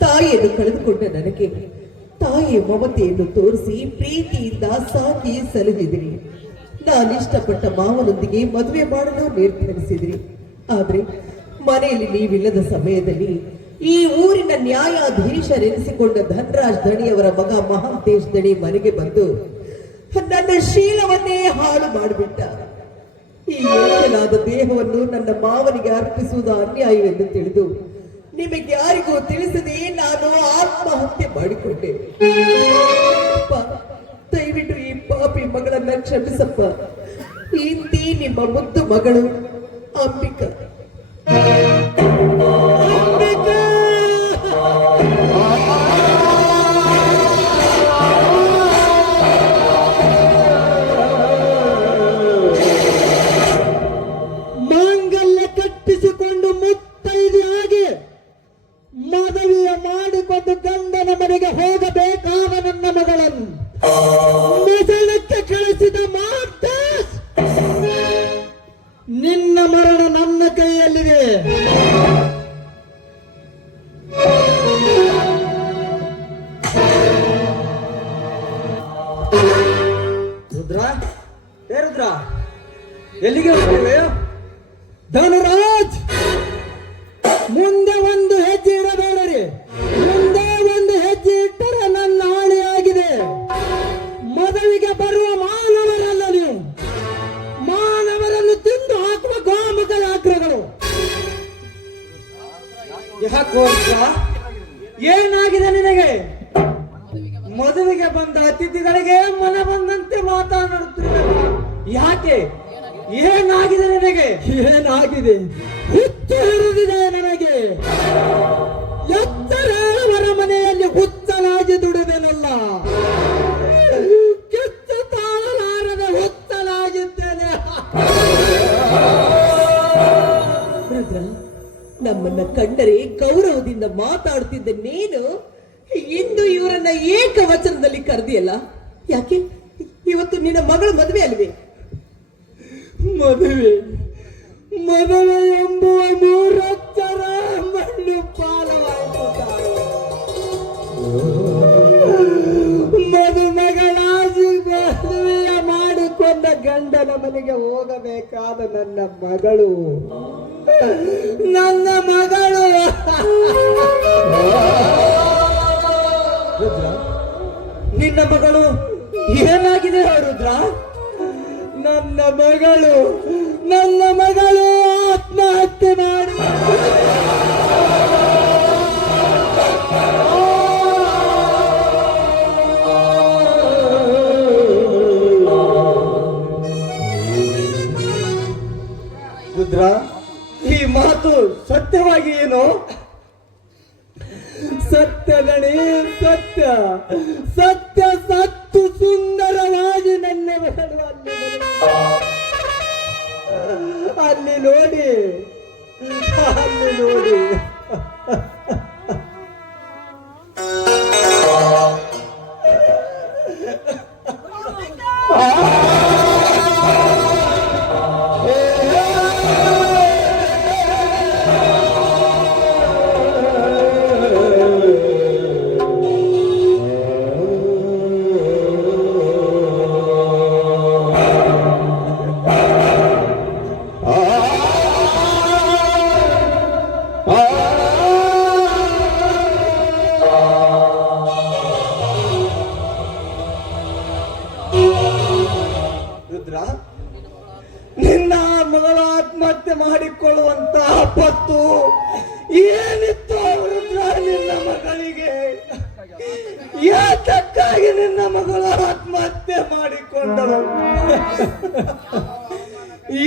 ತಾಯಿಯನ್ನು ಕಳೆದುಕೊಂಡ ನನಗೆ ತಾಯಿಯ ಮಮತೆಯನ್ನು ತೋರಿಸಿ ಪ್ರೀತಿಯಿಂದ ಸಾಕಿ ಸಲಹಿದಿರಿ. ನಾನಿಷ್ಟಪಟ್ಟ ಮಾವನೊಂದಿಗೆ ಮದುವೆ ಮಾಡಲು ನಿರ್ಧರಿಸಿದ್ರಿ. ಆದ್ರೆ ಮನೆಯಲ್ಲಿ ನೀವಿಲ್ಲದ ಸಮಯದಲ್ಲಿ ಈ ಊರಿನ ನ್ಯಾಯಾಧೀಶರೆನಿಸಿಕೊಂಡ ಧನರಾಜ್ ದಣಿಯವರ ಮಗ ಮಹಾಂತೇಶ್ ದಣಿ ಮನೆಗೆ ಬಂದು ನನ್ನ ಶೀಲವನ್ನೇ ಹಾಳು ಮಾಡಿಬಿಟ್ಟ. ಈ ಯೋಗ್ಯನಾದ ದೇಹವನ್ನು ನನ್ನ ಮಾವನಿಗೆ ಅರ್ಪಿಸುವುದು ಅನ್ಯಾಯವೆಂದು ತಿಳಿದು ನಿಮಗೆ ಯಾರಿಗೂ ತಿಳಿಸದೆ ನಾನು ಆತ್ಮಹತ್ಯೆ ಮಾಡಿಕೊಂಡೆ. ದಯವಿಟ್ಟು ಈ ಪಾಪಿ ಮಗಳನ್ನ ಕ್ಷಮಿಸಪ್ಪ. ಇಂತಿ ನಿಮ್ಮ ಮುದ್ದು ಮಗಳು ಅಂಬಿಕಾ. ಮಾಂಗಲ್ಯ ಕಟ್ಟಿಸಿಕೊಂಡು ಮುತ್ತೈದೆಯಾಗಿ ಮದುವೆಯ ಮಾಡಿಕೊಂಡು ಗಂಡನ ಮನೆಗೆ ಹೋಗಬೇಕಾದ ನನ್ನ ಮಗಳನ್ನು ಮಸಣಕ್ಕೆ ಕಳಿಸಿದ ಮಾತ ನಿನ್ನ ಮರಣ ನನ್ನ ರುದ್ರ ಎಲ್ಲಿಗೆ ಹೋಗ್ತೇವೆ? ಧನುರಾಜ್, ಮುಂದೆ ಒಂದು ಹೆಜ್ಜೆ ಇಡಬೇಡರಿ. ಮುಂದೆ ಒಂದು ಹೆಜ್ಜೆ ಇಟ್ಟರೆ ನನ್ನ ಹಾಳಿಯಾಗಿದೆ. ಮದುವೆಗೆ ಬರುವ ಮಾನವರಲ್ಲ ನೀವು, ಮಾನವರನ್ನು ತಿಂದು ಹಾಕುವ ಗೋಮುಖ ಆಕ್ರಗಳು. ಯಾಕೋ ಏನಾಗಿದೆ ನಿನಗೆ? ಮದುವೆಗೆ ಬಂದ ಅತಿಥಿಗಳಿಗೆ ಮನ ಬಂದಂತೆ ಮಾತನಾಡುತ್ತಿರುವ ಯಾಕೆ? ಏನಾಗಿದೆ ನಿನಗೆ? ಏನಾಗಿದೆ? ಹುಚ್ಚು ಹಿಡಿದಿದೆ ನನಗೆ. ಎತ್ತರೇಳುವರ ಮನೆಯಲ್ಲಿ ಹುಚ್ಚನಾಗಿ ದುಡಿದೆನಲ್ಲ, ಕಿತ್ತು ತಾಳಲಾರದೆ ಹುಚ್ಚನಾಗಿದ್ದೇನೆ. ನಮ್ಮನ್ನ ಕಂಡರೆ ಗೌರವದಿಂದ ಮಾತಾಡುತ್ತಿದ್ದ ನೀನು ಇಂದು ಇವರನ್ನ ಏಕವಚನದಲ್ಲಿ ಕರೆದಿಯಲ್ಲ, ಯಾಕೆ? ಇವತ್ತು ನಿನ್ನ ಮಗಳ ಮದುವೆ ಅಲ್ವೇ? ಮದುವೆ ಮದುವೆ ಎಂಬುವ ಮೂರಕ್ಷರ ಮಣ್ಣು ಪಾಲವಾಯಿತು. ಮದುಮಗಳಾಗಿ ಮದುವೆಯ ಮಾಡಿಕೊಂಡ ಗಂಡನ ಮನೆಗೆ ಹೋಗಬೇಕಾದ ನನ್ನ ಮಗಳು ರುದ್ರ, ನಿನ್ನ ಮಗಳು ಏನಾಗಿದೆ ರುದ್ರ? ನನ್ನ ಮಗಳು ಆತ್ಮಹತ್ಯೆ ಮಾಡಿ ರುದ್ರ, ಈ ಮಾತು ಸತ್ಯವಾಗಿ ಏನು? ಸತ್ಯದಣಿ, ಸತ್ಯ ಸತ್ಯ. ಸತ್ತು ಸುಂದರವಾಗಿ ನನ್ನ ಮಗಳು ಅಲ್ಲಿ ನೋಡಿ. ರುದ್ರ, ನಿನ್ನ ಮಗಳು ಆತ್ಮಹತ್ಯೆ ಮಾಡಿಕೊಳ್ಳುವಂತ ಆಪತ್ತು ಏನಿತ್ತು ರುದ್ರ ನಿನ್ನ ಮಗಳಿಗೆ? ಯಾತಕ್ಕಾಗಿ ನಿನ್ನ ಮಗಳು ಆತ್ಮಹತ್ಯೆ ಮಾಡಿಕೊಂಡಳು?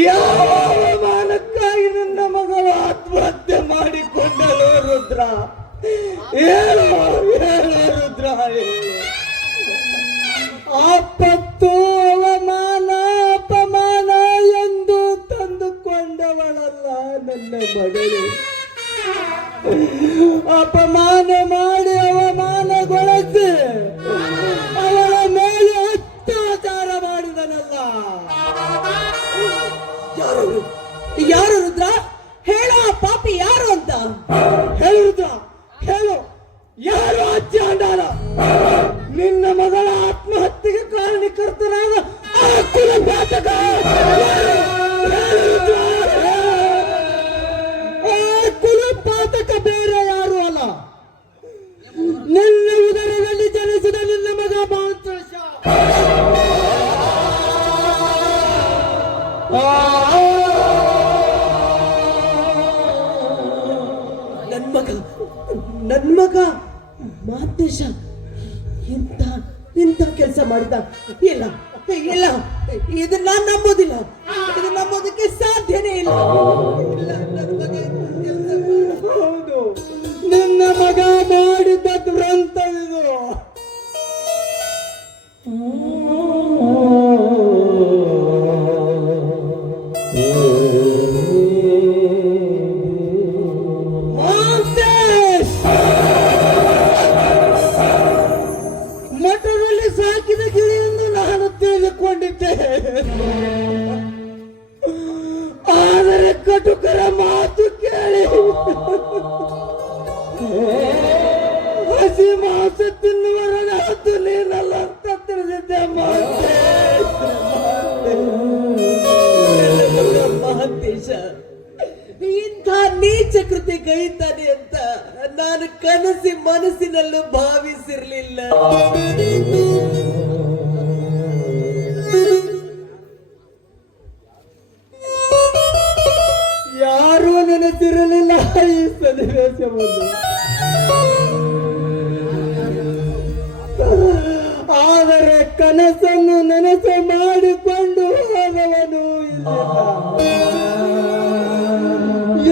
ಯಾವ ಅವಮಾನಕ್ಕಾಗಿ ನಿನ್ನ ಮಗಳು ಆತ್ಮಹತ್ಯೆ ಮಾಡಿಕೊಂಡಳು ರುದ್ರ? ಹೇಳು ರುದ್ರ, ಆಪತ್ತು ಅವಮಾನ ಅಪಮಾನ ಎಂದು ತಂದುಕೊಂಡವಳಲ್ಲ ನನ್ನ ಮಗಳು. ಅಪಮಾನ ಮಾಡಿ ಅವಮಾನಗೊಳಿಸಿ ಅವಳ ಮೇಲೆ ಅತ್ಯಾಚಾರ ಮಾಡಿದನಲ್ಲ. ಯಾರು ರುದ್ರ? ಹೇಳೋ ಪಾಪಿ ಯಾರು ಅಂತ. ಹೇಳು ರುದ್ರ, ಹೇಳು, ಯಾರು ಅಜ್ಜಿ ಅಂಡಾರ? ನಿನ್ನ ಮಗಳ ಆತ್ಮಹತ್ಯೆಗೆ ಕಾರಣಕರ್ತನಾದ ಆ ಕುಲಘಾತಕ. ಆ ಕುಲಪಾತಕ ಬೇರೆ ಯಾರು ಅಲ್ಲ, ನಿನ್ನ ಉದರದಲ್ಲಿ ಜನಿಸಿದ ನಿನ್ನ ಮಗ ಮಾಂತ್ರಶ. ನನ್ ಮಗ ಮಾಂತೇಶ ಇಂಥ ಕೆಲಸ ಮಾಡಿದ? ಇಲ್ಲ, ಇದು ನಾನು ನಂಬೋದಿಲ್ಲ. ಇದು ನಂಬೋದಕ್ಕೆ ಸಾಧ್ಯನೇ ಇಲ್ಲ. ಹೌದು, ನಿನ್ನ ಮಗ ಮಾಡಿದ್ದ ದುರಂತ ಇದು. ಮಠದಲ್ಲಿ ಸಾಕಿದ ಗಿಳಿಯನ್ನು ನಾನು ತಿಳಿದುಕೊಂಡಿದ್ದೆ, ಆದರೆ ಕಟುಕರ ಮಾತು ಕೇಳಿ ಹಸಿ ಮಾಂಸ ತಿನ್ನುವರ ನೀನಲ್ಲ ಅಂತ ತಿಳಿದಿದ್ದೆ. ಸತೀಶ, ಇಂಥ ನೀಚ ಕೃತಿ ಗೈತಾನೆ ಅಂತ ನಾನು ಮನಸ್ಸಿನಲ್ಲೂ ಭಾವಿಸಿರ್ಲಿಲ್ಲ. ಯಾರೂ ನೆನೆಸಿರಲಿಲ್ಲ ಈ ಸನ್ನಿವೇಶವನ್ನು. ಆದರೆ ಕನಸನ್ನು ನನಸು ಮಾಡಿಕೊಂಡು ಹೋದವನು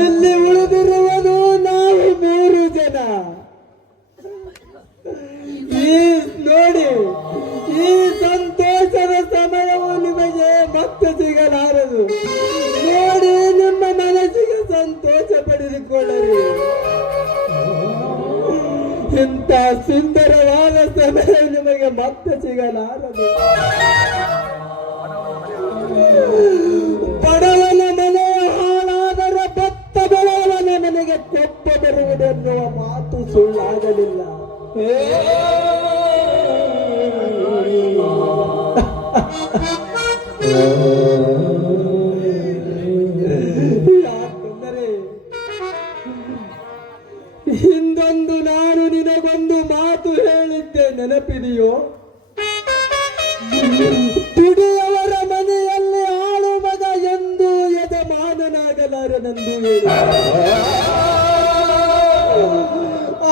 ಇಲ್ಲಿ ಉಳಿದಿರುವುದು ನಾವು 3 ಜನ. ಈ ನೋಡಿ, ಈ ಸಂತೋಷದ ಸಮಯವು ನಿಮಗೆ ಮತ್ತೆ ಸಿಗಲಾರದು. ನೋಡಿ, ನಿಮ್ಮ ಮನಸ್ಸಿಗೆ ಸಂತೋಷ ಪಡೆದುಕೊಳ್ಳರಿ. ಇಂಥ ಸುಂದರವಾದ ಸಮಯ ನಿಮಗೆ ಮತ್ತೆ ಸಿಗಲಾರದು. ಬಡವನ ಮನೆಯ ಹಾಳಾದರೆ ಭತ್ತ ಬೆಳೆಯವನ ಮನೆಗೆ ಕೊಪ್ಪ ಬರುವುದೆನ್ನುವ ಮಾತು ಸುಳ್ಳಾಗಲಿಲ್ಲ. ಯಾಕೆಂದರೆ ಹಿಂದೊಂದು ನಾನು ನಿನಗೊಂದು ಮಾತು ಹೇಳಿದ್ದೆ, ನೆನಪಿದೆಯೋ? ದುಡಿಯವರ ಮನೆಯಲ್ಲಿ ಆಳು ಮಗ ಎಂದು ಯಜಮಾನನಾಗಲಾರನೆಂದು ಹೇಳಿ.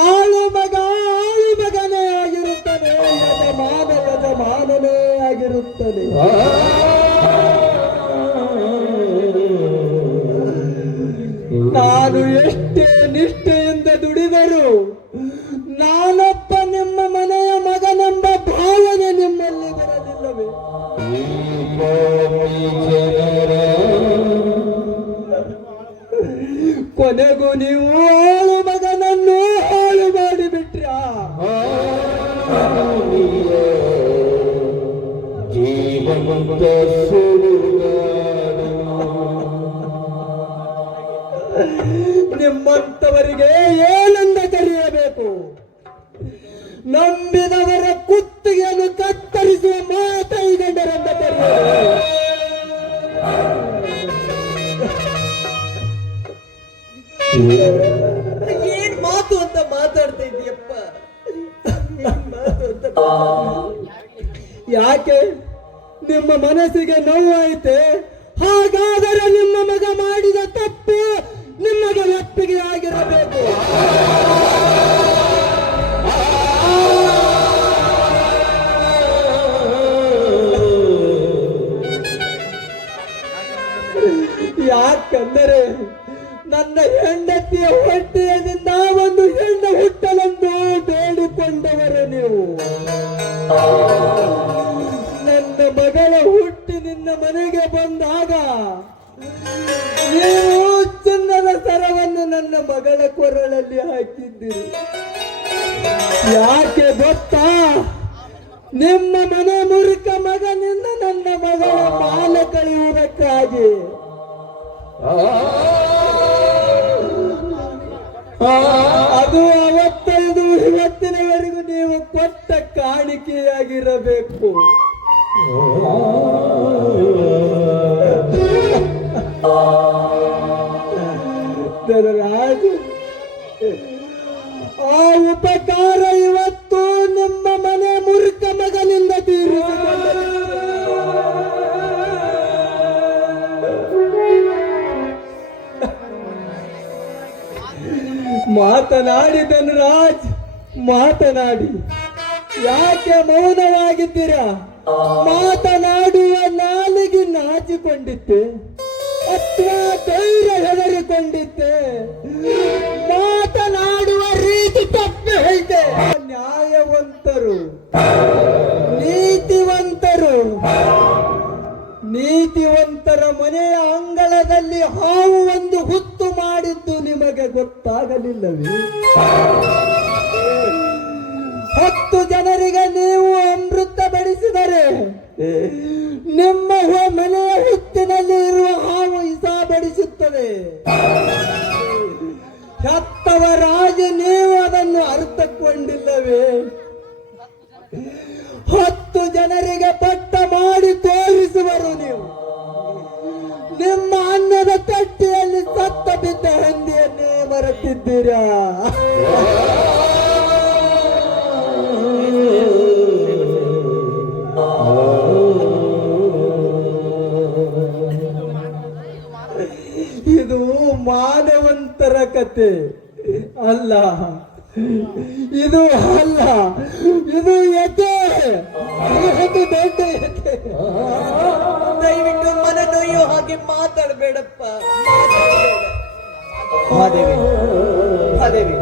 ಆಳು ಮಗನೇ ಆಗಿರುತ್ತಾನೆ, ಯಜಮಾನನೇ ಆಗಿರುತ್ತಾನೆ. ನಾನು ಎಷ್ಟೇ ನಿಷ್ಠೆಯಿಂದ ದುಡಿದರು ನಾನೊಬ್ಬ ನಿಮ್ಮ ಮನೆಯ ಮಗನೆಂಬ ಭಾವನೆ ನಿಮ್ಮಲ್ಲಿ ಬರಲಿಲ್ಲವೇ? ಕೊನೆಗೂ ನೀವು ಆಳು ಮಗನನ್ನು ಹಾಳು ಮಾಡಿಬಿಟ್ರ. ನಿಮ್ಮಂತವರಿಗೆ ಏನೆಂದ ಕರೆಯಬೇಕು? ನಂಬಿದವರ ಕುತ್ತಿಗೆಯನ್ನು ಕತ್ತರಿಸುವ ಮಾತೈಗಂಡರೆಂದ ಕರೆಯಬೇಕು. ಏನ್ ಮಾತು ಅಂತ ಮಾತಾಡ್ತಾ ಇದೀಯಪ್ಪ? ಯಾಕೆ ನಿಮ್ಮ ಮನಸ್ಸಿಗೆ ನೋವಾಯಿತೆ? ಹಾಗಾದರೆ ನಿಮ್ಮ ಮಗ ಮಾಡಿದ ತಪ್ಪು ನಿಮಗೆ ಒಪ್ಪಿಗೆ ಆಗಿರಬೇಕು. ಯಾಕೆಂದರೆ ನನ್ನ ಹೆಂಡತಿಯ ಹೊಟ್ಟೆಯಿಂದ ಒಂದು ಹೆಣ್ಣು ಹುಟ್ಟಲೆಂದು ಬೇಡಿಕೊಂಡವರು ನೀವು. ನನ್ನ ಮಗಳ ಹುಟ್ಟಿ ನಿನ್ನ ಮನೆಗೆ ಬಂದಾಗ ನೀವು ಚಿನ್ನದ ಸರವನ್ನು ನನ್ನ ಮಗಳ ಕೊರಳಲ್ಲಿ ಹಾಕಿದ್ದೀರಿ. ಯಾಕೆ ಗೊತ್ತಾ? ನಿಮ್ಮ ಮನೆ ಮುರುಕ ಮಗನಿಂದ ನನ್ನ ಮಗಳ ಮಾಲ ಕಳೆಯುವುದಕ್ಕಾಗಿ. ಅದು ಅವತ್ತೈದು ಇವತ್ತಿನವರೆಗೂ ನೀವು ಕೊಟ್ಟ ಕಾಣಿಕೆಯಾಗಿರಬೇಕು. ಧನರಾಜ್, ಆ ಉಪಕಾರ ಇವತ್ತು ನಿಮ್ಮ ಮನೆ ಮುರುಕ ಮಗನಿಂದ ತೀರಿಸಿಕೊಂಡರು. ಮಾತನಾಡಿ ಧನರಾಜ್, ಮಾತನಾಡಿ. ಯಾಕೆ ಮೌನವಾಗಿದ್ದೀರಾ? ಮಾತನಾಡುವ ನಾಲಿಗೆ ನಾಚಿಕೊಂಡಿತ್ತೆ ಅಥವಾ ಧೈರ್ಯ ಹೆದರಿಕೊಂಡಿತ್ತೆ? ಮಾತನಾಡುವ ರೀತಿ ತಪ್ಪು ಐತೆ. ನ್ಯಾಯವಂತರು, ನೀತಿವಂತರ ಮನೆಯ ಅಂಗಳದಲ್ಲಿ ಹಾವು ಒಂದು ಹುತ್ತು ಮಾಡಿದ್ದು ನಿಮಗೆ ಗೊತ್ತಾಗಲಿಲ್ಲವೇ? 10 ಜನರಿಗೆ ನೀವು ಅಮೃತ ಬಡಿಸಿದರೆ ನಿಮ್ಮ ಮನೆಯ ಹುತ್ತಿನಲ್ಲಿ ಇರುವ ಹಾವು ಇಸ ಬಡಿಸುತ್ತದೆ. ಹೆತ್ತವರಾಗಿ ನೀವು ಅದನ್ನು ಅರ್ಥಕೊಂಡಿಲ್ಲವೇ? 10 ಜನರಿಗೆ ಪಟ್ಟ ಮಾಡಿ ತೋರಿಸುವರು ನೀವು. ನಿಮ್ಮ ಅನ್ನದ ನಂತರ ಕತೆ ಅಲ್ಲ, ಇದು ಅಲ್ಲ, ಇದು ಎದೆ, ಇದು ದೊಡ್ಡ ಎದೆ. ದಯವಿಟ್ಟು ಮನೆ ನೋಯೋ ಹಾಗೆ ಮಾತಾಡಬೇಡಪ್ಪ. ಮಹಾದೇವಿ, ಮಹಾದೇವಿ,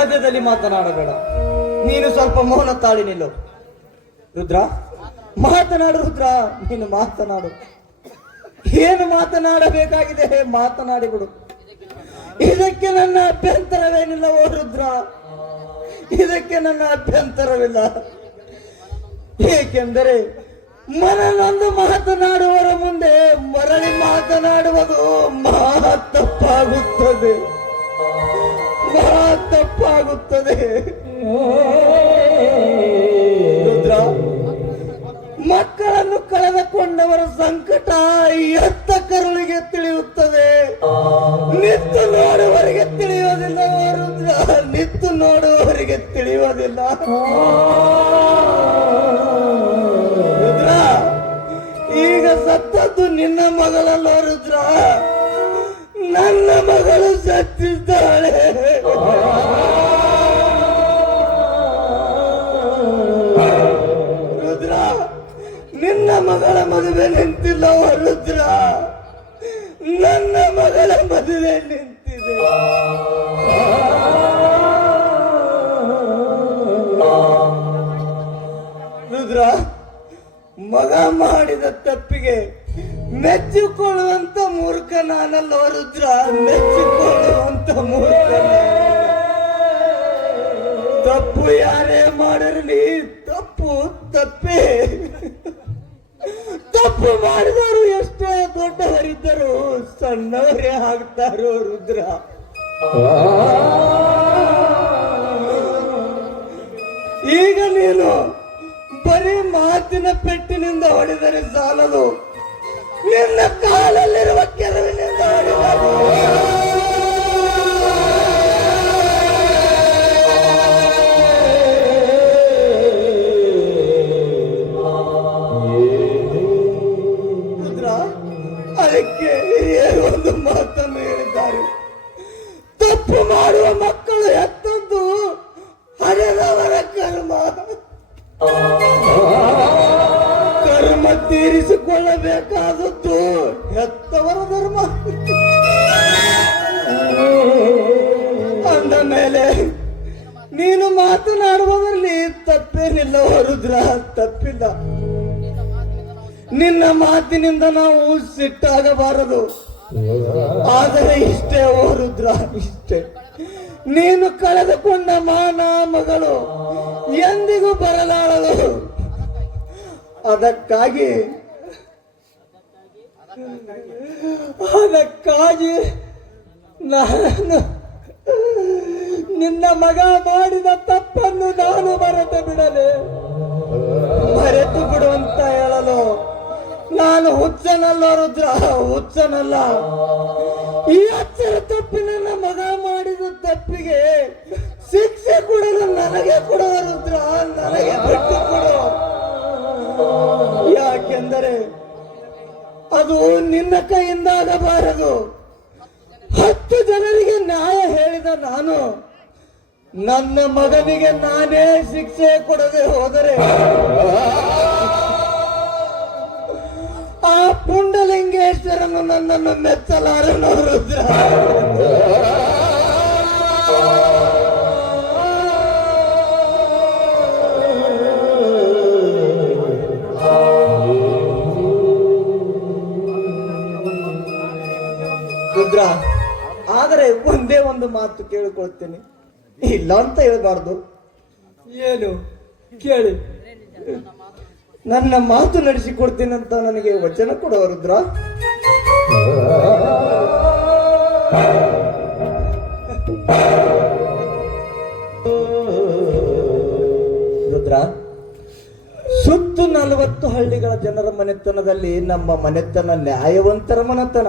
ಮಧ್ಯದಲ್ಲಿ ಮಾತನಾಡಬೇಡ. ನೀನು ಸ್ವಲ್ಪ ಮೌನ ತಾಳಿ ನಿಲ್ಲು. ರುದ್ರ, ಮಾತನಾಡು. ರುದ್ರ, ನೀನು ಮಾತನಾಡು. ಏನು ಮಾತನಾಡಬೇಕಾಗಿದೆ ಮಾತನಾಡಿಬಿಡು. ಇದಕ್ಕೆ ನನ್ನ ಅಭ್ಯಂತರವೇನಿಲ್ಲ. ಓ ರುದ್ರ, ಇದಕ್ಕೆ ನನ್ನ ಅಭ್ಯಂತರವಿಲ್ಲ. ಏಕೆಂದರೆ ಮನನೊಂದು ಮಾತನಾಡುವರ ಮುಂದೆ ಮರಳಿ ಮಾತನಾಡುವುದು ಮಹಾ ತಪ್ಪಾಗುತ್ತದೆ, ಮಹಾ ತಪ್ಪಾಗುತ್ತದೆ. ರುದ್ರ, ಮಕ್ಕಳನ್ನು ಕಳೆದುಕೊಂಡವರ ಸಂಕಟ ಎತ್ತ ಕರುಳಿಗೆ ತಿಳಿಯುತ್ತದೆ, ನಿತ್ತು ನೋಡುವವರಿಗೆ ತಿಳಿಯೋದಿಲ್ಲ. ರುದ್ರ, ನಿತ್ತು ನೋಡುವವರಿಗೆ ತಿಳಿಯೋದಿಲ್ಲ. ರುದ್ರ, ಈಗ ಸತ್ತದ್ದು ನಿನ್ನ ಮಗಳಲ್ಲ ರುದ್ರ, ನನ್ನ ಮಗಳು ಸತ್ತಿದ್ದಾಳೆ. ರುದ್ರ, ನಿನ್ನ ಮಗಳ ಮದುವೆ ನಿಂತಿಲ್ಲ. ರುದ್ರ, ನನ್ನ ಮಗಳ ಮದುವೆ ನಿಂತಿದೆ. ರುದ್ರ, ಮಗ ಮಾಡಿದ ತಪ್ಪಿಗೆ ಮೆಚ್ಚಿಕೊಳ್ಳುವಂತ ಮೂರ್ಖ ನಾನಲ್ಲ. ರುದ್ರ, ಮೆಚ್ಚಿಕೊಳ್ಳುವಂತ ಮೂರ್ಖ. ತಪ್ಪು ಯಾರೇ ಮಾಡಿರಲಿ, ತಪ್ಪು ತಪ್ಪೇ. ತಪ್ಪು ಮಾಡಿದವರು ಎಷ್ಟೇ ದೊಡ್ಡವರಿದ್ದರು ಸಣ್ಣವರೇ ಆಗ್ತಾರೋ. ರುದ್ರ, ಈಗ ನೀನು ಬರೀ ಮಾತಿನ ಪೆಟ್ಟಿನಿಂದ ಹೊಡೆದರೆ ಸಾಲದು, ನಿನ್ನ ಕಾಲಲ್ಲಿರುವ ಕೆಲವಿನಿಂದ ಹೊಡೆದರು. ರುದ್ರ, ಅದಕ್ಕೆ ಒಂದು ಮಾತನ್ನು ಹೇಳಿದ್ದಾರೆ. ತಪ್ಪು ಮಾಡುವ ಮಕ್ಕಳು ಎತ್ತದ್ದು ಹರೆದವರ ಕರ್ಮ, ಕರ್ಮ ತೀರಿಸಿಕೊಳ್ಳಬೇಕಾದದ್ದು ಹೆತ್ತವರ ಧರ್ಮ. ಅಂದ ಮೇಲೆ ನೀನು ಮಾತನಾಡುವುದರಲ್ಲಿ ತಪ್ಪೇನಿಲ್ಲ. ರುದ್ರ, ತಪ್ಪಿಲ್ಲ. ನಿನ್ನ ಮಾತಿನಿಂದ ನಾವು ಸಿಟ್ಟಾಗಬಾರದು. ಆದರೆ ಇಷ್ಟೇ ಓ ರುದ್ರ, ಇಷ್ಟೇ. ನೀನು ಕಳೆದುಕೊಂಡ ಮಾನ ಮಗಳು ಎಂದಿಗೂ ಬರಲಾರದು. ಅದಕ್ಕಾಗಿ ನಾನು ನಿನ್ನ ಮಗ ಮಾಡಿದ ತಪ್ಪನ್ನು ನಾನು ಮರೆತು ಬಿಡಲೆ, ಮರೆತು ಬಿಡು ಅಂತ ಹೇಳಲು ನಾನು ಹುಚ್ಚನಲ್ಲ ರುದ್ರ, ಹುಚ್ಚನಲ್ಲ. ಈ ಅಚ್ಚರ ತಪ್ಪಿನ ನನ್ನ ಮಗ ಮಾಡಿದ ತಪ್ಪಿಗೆ ಶಿಕ್ಷೆ ಕೊಡಲು ನನಗೆ ಕೊಡುವ ರುದ್ರ, ನನಗೆ ಬಿಟ್ಟು ಕೊಡು. ಯಾಕೆಂದರೆ ಅದು ನಿನ್ನ ಕೈಯಿಂದ ಆಗಬಾರದು. 10 ಜನರಿಗೆ ನ್ಯಾಯ ಹೇಳಿದ ನಾನು ನನ್ನ ಮಗನಿಗೆ ನಾನೇ ಶಿಕ್ಷೆ ಕೊಡದೆ ಹೋದರೆ ಆ ಪುಂಡಲಿಂಗೇಶ್ವರನು ನನ್ನನ್ನು ಮೆಚ್ಚಲಾರನು ರುದ್ರ. ರುದ್ರ, ಆದರೆ ಒಂದೇ ಒಂದು ಮಾತು ಕೇಳಿಕೊಳ್ತೇನೆ, ಇಲ್ಲ ಅಂತ ಹೇಳ್ಬಾರ್ದು. ಏನು ಕೇಳಿ? ನನ್ನ ಮಾತು ನಡೆಸಿಕೊಡ್ತೀನಂತ ನನಗೆ ವಚನ ಕೊಡುವ ರುದ್ರ. ರುದ್ರ, ಸುತ್ತು 40 ಹಳ್ಳಿಗಳ ಜನರ ಮನೆತನದಲ್ಲಿ ನಮ್ಮ ಮನೆತನ ನ್ಯಾಯವಂತರ ಮನೆತನ,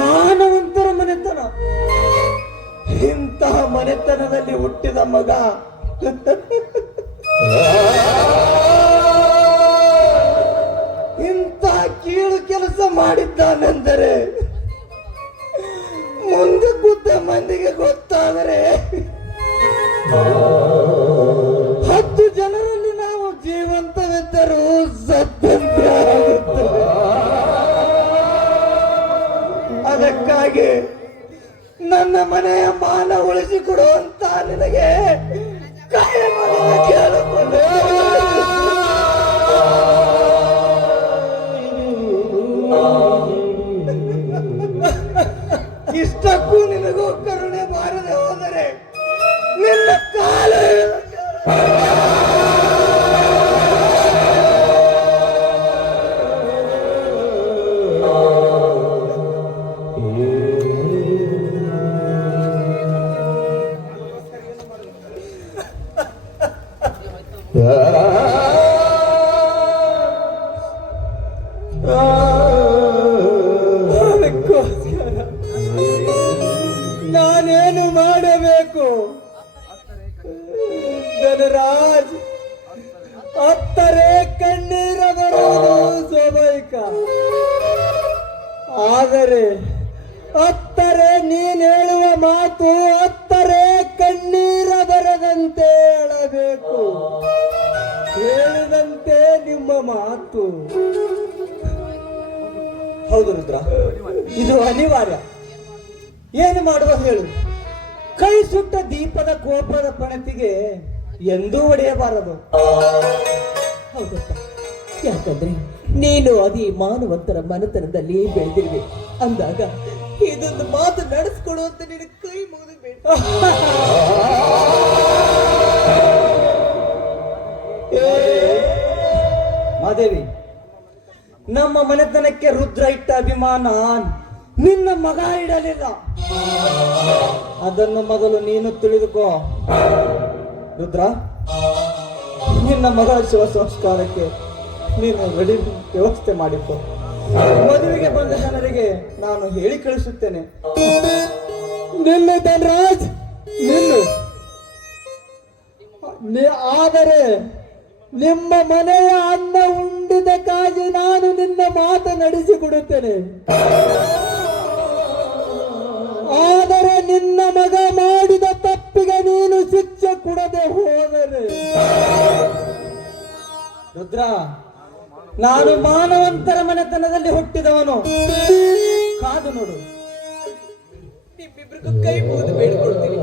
ಮಾನವಂತರ ಮನೆತನ. ಇಂತಹ ಮನೆತನದಲ್ಲಿ ಹುಟ್ಟಿದ ಮಗ ಇಂತಹ ಕೀಳು ಕೆಲಸ ಮಾಡಿದ್ದಾನೆಂದರೆ ಮುಂದೆ ಕೂತ ಮಂದಿಗೆ ಗೊತ್ತಾದರೆ 10 ಜನರಲ್ಲಿ ನಾವು ಜೀವಂತವಿದ್ದರೂ ಸತ್ತಂತೆ ಆಗುತ್ತದೆ. ಅದಕ್ಕಾಗಿ ನನ್ನ ಮನೆಯ ಮಾನ ಉಳಿಸಿಕೊಡುವಂತ ನಿನಗೆ ಕೈ ಮುಗಿದು ಕೇಳಿಕೊಂಡೆ. ಇಷ್ಟಕ್ಕೂ ನಿನಗೂ ಕರುಣೆ ಬಾರದೆ ಹೋದರೆ ನಿನ್ನ ಕಾಲ ನಾನೇನು ಮಾಡಬೇಕು ಧನರಾಜ್? ಅತ್ತರೆ ಕಣ್ಣೀರ ಬರುವುದು ಸ್ವಾಭಾವಿಕ, ಆದರೆ ಅತ್ತರೆ ನೀನ್ ಹೇಳುವ ಮಾತು ಅತ್ತರೆ ಕಣ್ಣೀರ ಬರದಂತೆ ಹೇಳಬೇಕು. ಹೇಳಿದಂತೆ ನಿಮ್ಮ ಮಾತು. ಹೌದು ರುದ್ರ, ಇದು ಅನಿವಾರ್ಯ. ಏನು ಮಾಡುವ ಹೇಳು? ಕೈ ಸುಟ್ಟ ದೀಪದ ಕೋಪದ ಪಣತಿಗೆ ಎಂದೂ ಒಡೆಯಬಾರದು. ಹೌದಪ್ಪ, ಯಾಕಂದ್ರೆ ನೀನು ಅದಿ ಮಾನವಂತರ ಮನತನದಲ್ಲಿ ಬೆಳೆದಿರುವೆ ಅಂದಾಗ ಇದೊಂದು ಮಾತು ನಡೆಸ್ಕೊಡು ಅಂತ ನಿನ್ನ ಕೈ ಮುಗಿದು ಬೇಡ. ಮಾದೇವಿ, ನಮ್ಮ ಮನೆತನಕ್ಕೆ ರುದ್ರ ಇಟ್ಟ ಅಭಿಮಾನ ನಿನ್ನ ಮಗ ಇಡಲಿಲ್ಲ. ಅದನ್ನು ಮೊದಲು ನೀನು ತಿಳಿದುಕೋ. ರುದ್ರ, ನಿನ್ನ ಮಗಳ ಶಿವ ಸಂಸ್ಕಾರಕ್ಕೆ ನೀನು ರೆಡಿ ವ್ಯವಸ್ಥೆ ಮಾಡಿಕೊ. ಮದುವೆಗೆ ಬಂದ ಜನರಿಗೆ ನಾನು ಹೇಳಿ ಕಳಿಸುತ್ತೇನೆ. ನಿಲ್ಲು ಧನರಾಜ್, ನಿಲ್ಲು. ಆದರೆ ನಿಮ್ಮ ಮನೆಯ ಅನ್ನ ಉಂಡಿದಕ್ಕಾಗಿ ನಾನು ನಿನ್ನ ಮಾತು ನಡೆಸಿಕೊಡುತ್ತೇನೆ. ಆದರೆ ನಿನ್ನ ಮಗ ಮಾಡಿದ ತಪ್ಪಿಗೆ ನೀನು ಶಿಕ್ಷೆ ಕೊಡದೆ ಹೋದರೆ ರುದ್ರ, ನಾನು ಮಾನವಂತರ ಮನೆತನದಲ್ಲಿ ಹುಟ್ಟಿದವನು. ಕಾದು ನೋಡು. ನಿಮ್ಮಿಬ್ರಿಗೂ ಕೈ ಮುಗಿದು ಬೇಡಿಕೊಡ್ತೀನಿ.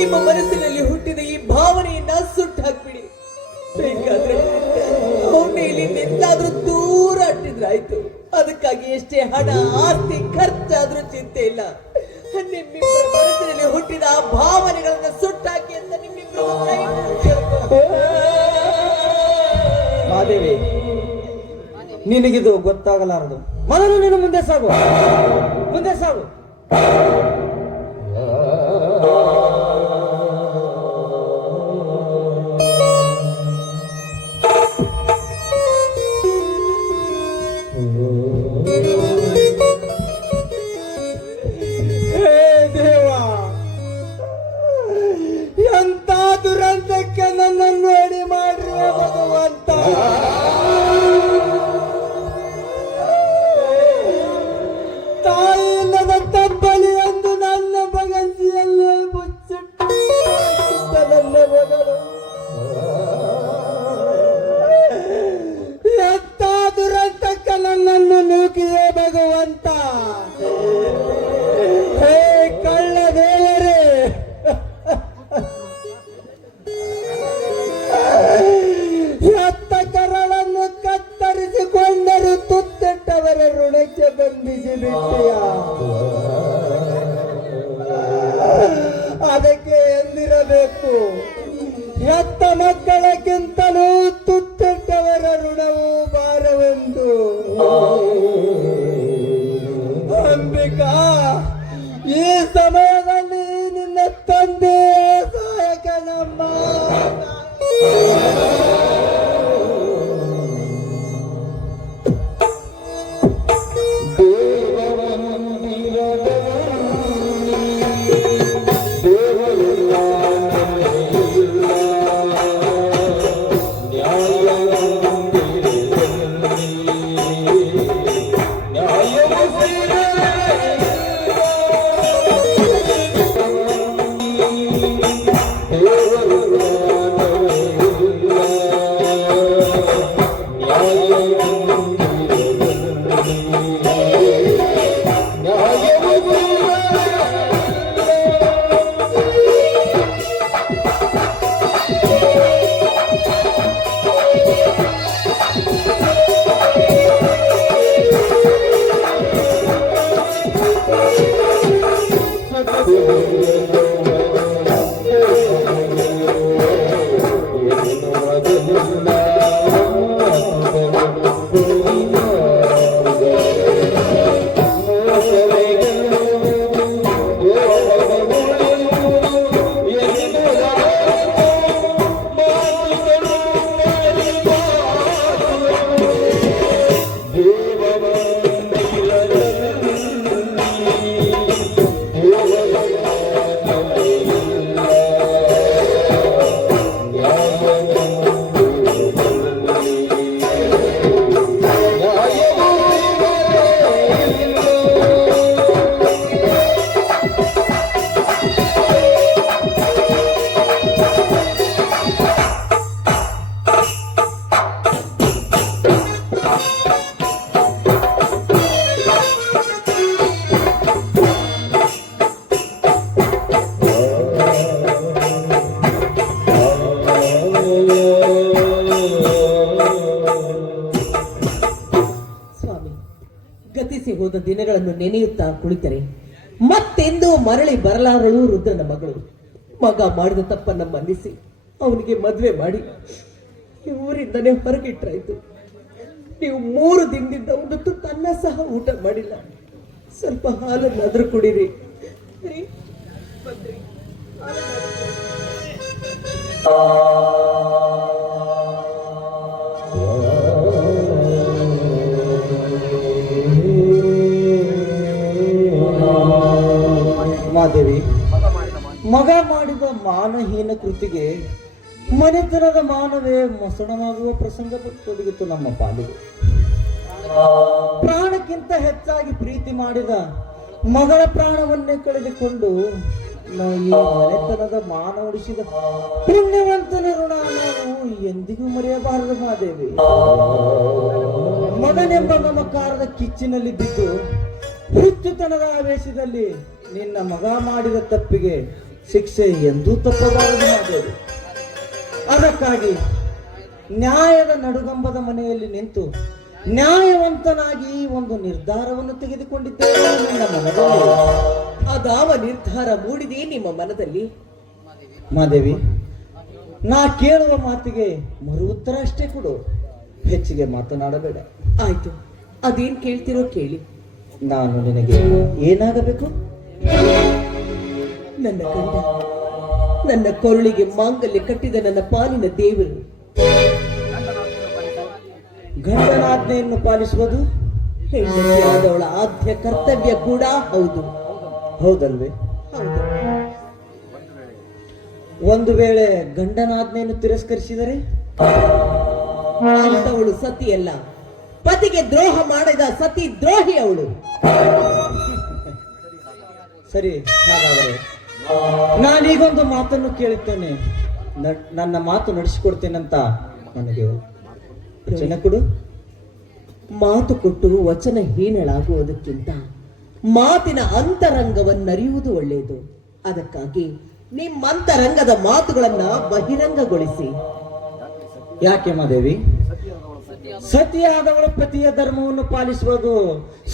ನಿಮ್ಮ ಮನಸ್ಸಿನಲ್ಲಿ ಹುಟ್ಟಿದ ಈ ಭಾವನೆಯನ್ನ ಸುಟ್ಟು ಹಾಕ್ಬಿಡಿ. ಬೇಕಾದ್ರೆ ಅವನೇಲಿ ನಿಂತಾದ್ರೂ ದೂರ ಅಟ್ಟಿದ್ರಾಯ್ತು. ಅದಕ್ಕಾಗಿ ಎಷ್ಟೇ ಹಣ ಆಸ್ತಿ ಖರ್ಚಾದ್ರೂ ಚಿಂತೆ ಇಲ್ಲ. ನಿಮ್ಮಿಬ್ಬರ ಮನಸ್ಸಿನಲ್ಲಿ ಹುಟ್ಟಿದ ಆ ಭಾವನೆಗಳನ್ನ ಸುಟ್ಟಾಕಿ ಅಂತ ನಿಮ್ಮಿಬ್ಬರು ಕೈ ಮುಗಿದು ಮಾದೇವಿ, ನಿನಗಿದು ಗೊತ್ತಾಗಲಾರದು. ಮೊದಲು ನೀನು ಮುಂದೆ ಸಾಗು, ಮುಂದೆ ಸಾಗು. ಹೇ ದೇವ, ಎಂತ ದುರಂತಕ್ಕೆ ನನ್ನನ್ನು ಅಡಿ ಮಾಡ್ರಿ ಭಗವಂತ. ತಾಯಿ ಇಲ್ಲದ ತಬ್ಬಲಿ ಎಂದು ನನ್ನ ಬಗಸಿಯಲ್ಲೇ ಮುಚ್ಚಿಟ್ಟು ನನ್ನ ಮಗಳು. ಎಂತ ದುರಂತಕ್ಕೆ ನನ್ನನ್ನು ನೂಕಿಯೇ ಭಗವಂತ. ಹೇ ಕಳ್ಳ ದೇವರೇ, ಎತ್ತ ಕರಳನ್ನು ಕತ್ತರಿಸಿಕೊಂಡರೂ ತುತ್ತಿಟ್ಟವರ ಋಣಕ್ಕೆ ಬಂಧಿಸಿ ಬಿಟ್ಟಿಯ. ಅದಕ್ಕೆ ಎಂದಿರಬೇಕು, ಎತ್ತ ಮಕ್ಕಳಕ್ಕಿಂತಲೂ ತುತ್ತಿಟ್ಟವರ ಋಣವು ಭಾರವೆಂದು. ಅಂಬಿಕಾ, ಈ ಸಮಯದಲ್ಲಿ ನಿನ್ನ ತಂದೆ ಸಹಾಯಕ ನಮ್ಮ ಗತಿಸಿ ಹೋದ ದಿನಗಳನ್ನು ನೆನೆಯುತ್ತಾ ಕುಳಿತರೆ ಮತ್ತೆಂದೂ ಮರಳಿ ಬರಲಾರಳು ರುದ್ರನ ಮಗಳು. ಮಗ ಮಾಡಿದ ತಪ್ಪನ್ನ ಮನ್ನಿಸಿ ಅವನಿಗೆ ಮದುವೆ ಮಾಡಿ ಊರಿಂದನೇ ಹೊರಗಿಟ್ರಾಯ್ತು. ನೀವು 3 ದಿನದಿಂದ ಒಂದು ತುತ್ತು ಅನ್ನ ಸಹ ಊಟ ಮಾಡಿಲ್ಲ. ಸ್ವಲ್ಪ ಹಾಲನ್ನಾದ್ರೂ ಕುಡೀರಿ. ಸರಿ, ಬಂದ್ರಿ. ಮಾದೇವಿ, ಮಗ ಮಾಡಿದ ಮಾನಹೀನ ಕೃತಿಗೆ ಮನೆತನದ ಮಾನವೇ ಮೊಸಣವಾಗುವ ಪ್ರಸಂಗ ಒದಗಿತು ನಮ್ಮ ಪಾಲಿಗೆ. ಪ್ರಾಣಕ್ಕಿಂತ ಹೆಚ್ಚಾಗಿ ಪ್ರೀತಿ ಮಾಡಿದ ಮಗಳ ಪ್ರಾಣವನ್ನೇ ಕಳೆದುಕೊಂಡು ನಾವು ಈ ಮನೆತನದ ಮಾನ ಉಳಿಸಿದ ಪುಣ್ಯವಂತನ ಋಣ ನಾವು ಎಂದಿಗೂ ಮರೆಯಬಾರದು ಮಾದೇವಿ. ಮಗನೆಂಬ ಮಮಕಾರದ ಕಿಚ್ಚಿನಲ್ಲಿ ಬಿದ್ದು ಹುಚ್ಚುತನದ ಆವೇಶದಲ್ಲಿ ನಿನ್ನ ಮಗ ಮಾಡಿದ ತಪ್ಪಿಗೆ ಶಿಕ್ಷೆ ಎಂದೂ ತಪ್ಪಬಾರದು ಮಾದೇವಿ. ಅದಕ್ಕಾಗಿ ನ್ಯಾಯದ ನಡುಗಂಬದ ಮನೆಯಲ್ಲಿ ನಿಂತು ನ್ಯಾಯವಂತನಾಗಿ ಒಂದು ನಿರ್ಧಾರವನ್ನು ತೆಗೆದುಕೊಂಡಿದ್ದೇನೆ ನಿನ್ನ ಮನದಲ್ಲಿ. ಅದಾವ ನಿರ್ಧಾರ ಮೂಡಿದೆ ನಿಮ್ಮ ಮನದಲ್ಲಿ? ಮಾದೇವಿ, ನಾ ಕೇಳುವ ಮಾತಿಗೆ ಮರು ಉತ್ತರ ಅಷ್ಟೇ ಕೊಡು, ಹೆಚ್ಚಿಗೆ ಮಾತನಾಡಬೇಡ. ಆಯ್ತು, ಅದೇನ್ ಕೇಳ್ತಿರೋ ಕೇಳಿ. ನಾನು ನಿನಗೆ ಏನಾಗಬೇಕು? ನನ್ನ ಗಂಡ, ನನ್ನ ಕೊರಳಿಗೆ ಮಾಂಗಲ್ಯ ಕಟ್ಟಿದ ನನ್ನ ಪಾಲಿನ ದೇವರು. ಗಂಡನಾಜ್ಞೆಯನ್ನು ಪಾಲಿಸುವುದು ಹೆಂಡತಿಯಾದವಳ ಆದ್ಯ ಕರ್ತವ್ಯ ಕೂಡ ಹೌದು. ಹೌದಲ್ವೇ? ಹೌದು. ಒಂದು ವೇಳೆ ಗಂಡನಾಜ್ಞೆಯನ್ನು ತಿರಸ್ಕರಿಸಿದರೆ ಅಂತವಳು ಸತಿಯಲ್ಲ, ಪತಿಗೆ ದ್ರೋಹ ಮಾಡಿದ ಸತಿ ದ್ರೋಹಿ ಅವಳು. ಸರಿ, ಹಾಗಾದರೆ ನಾನೀಗೊಂದು ಮಾತನ್ನು ಕೇಳುತ್ತೇನೆ, ನನ್ನ ಮಾತು ನಡೆಸಿಕೊಡ್ತೇನಂತ ನನಗೆ ವಚನ ಕೊಡು. ಮಾತು ಕೊಟ್ಟು ವಚನ ಹೀನಳಾಗುವುದಕ್ಕಿಂತ ಮಾತಿನ ಅಂತರಂಗವನ್ನರಿಯುವುದು ಒಳ್ಳೆಯದು. ಅದಕ್ಕಾಗಿ ನಿಮ್ಮಂತರಂಗದ ಮಾತುಗಳನ್ನ ಬಹಿರಂಗಗೊಳಿಸಿ. ಯಾಕೆ ಮಾದೇವಿ? ಸತಿಯಾದವಳ ಪತಿಯ ಧರ್ಮವನ್ನು ಪಾಲಿಸುವುದು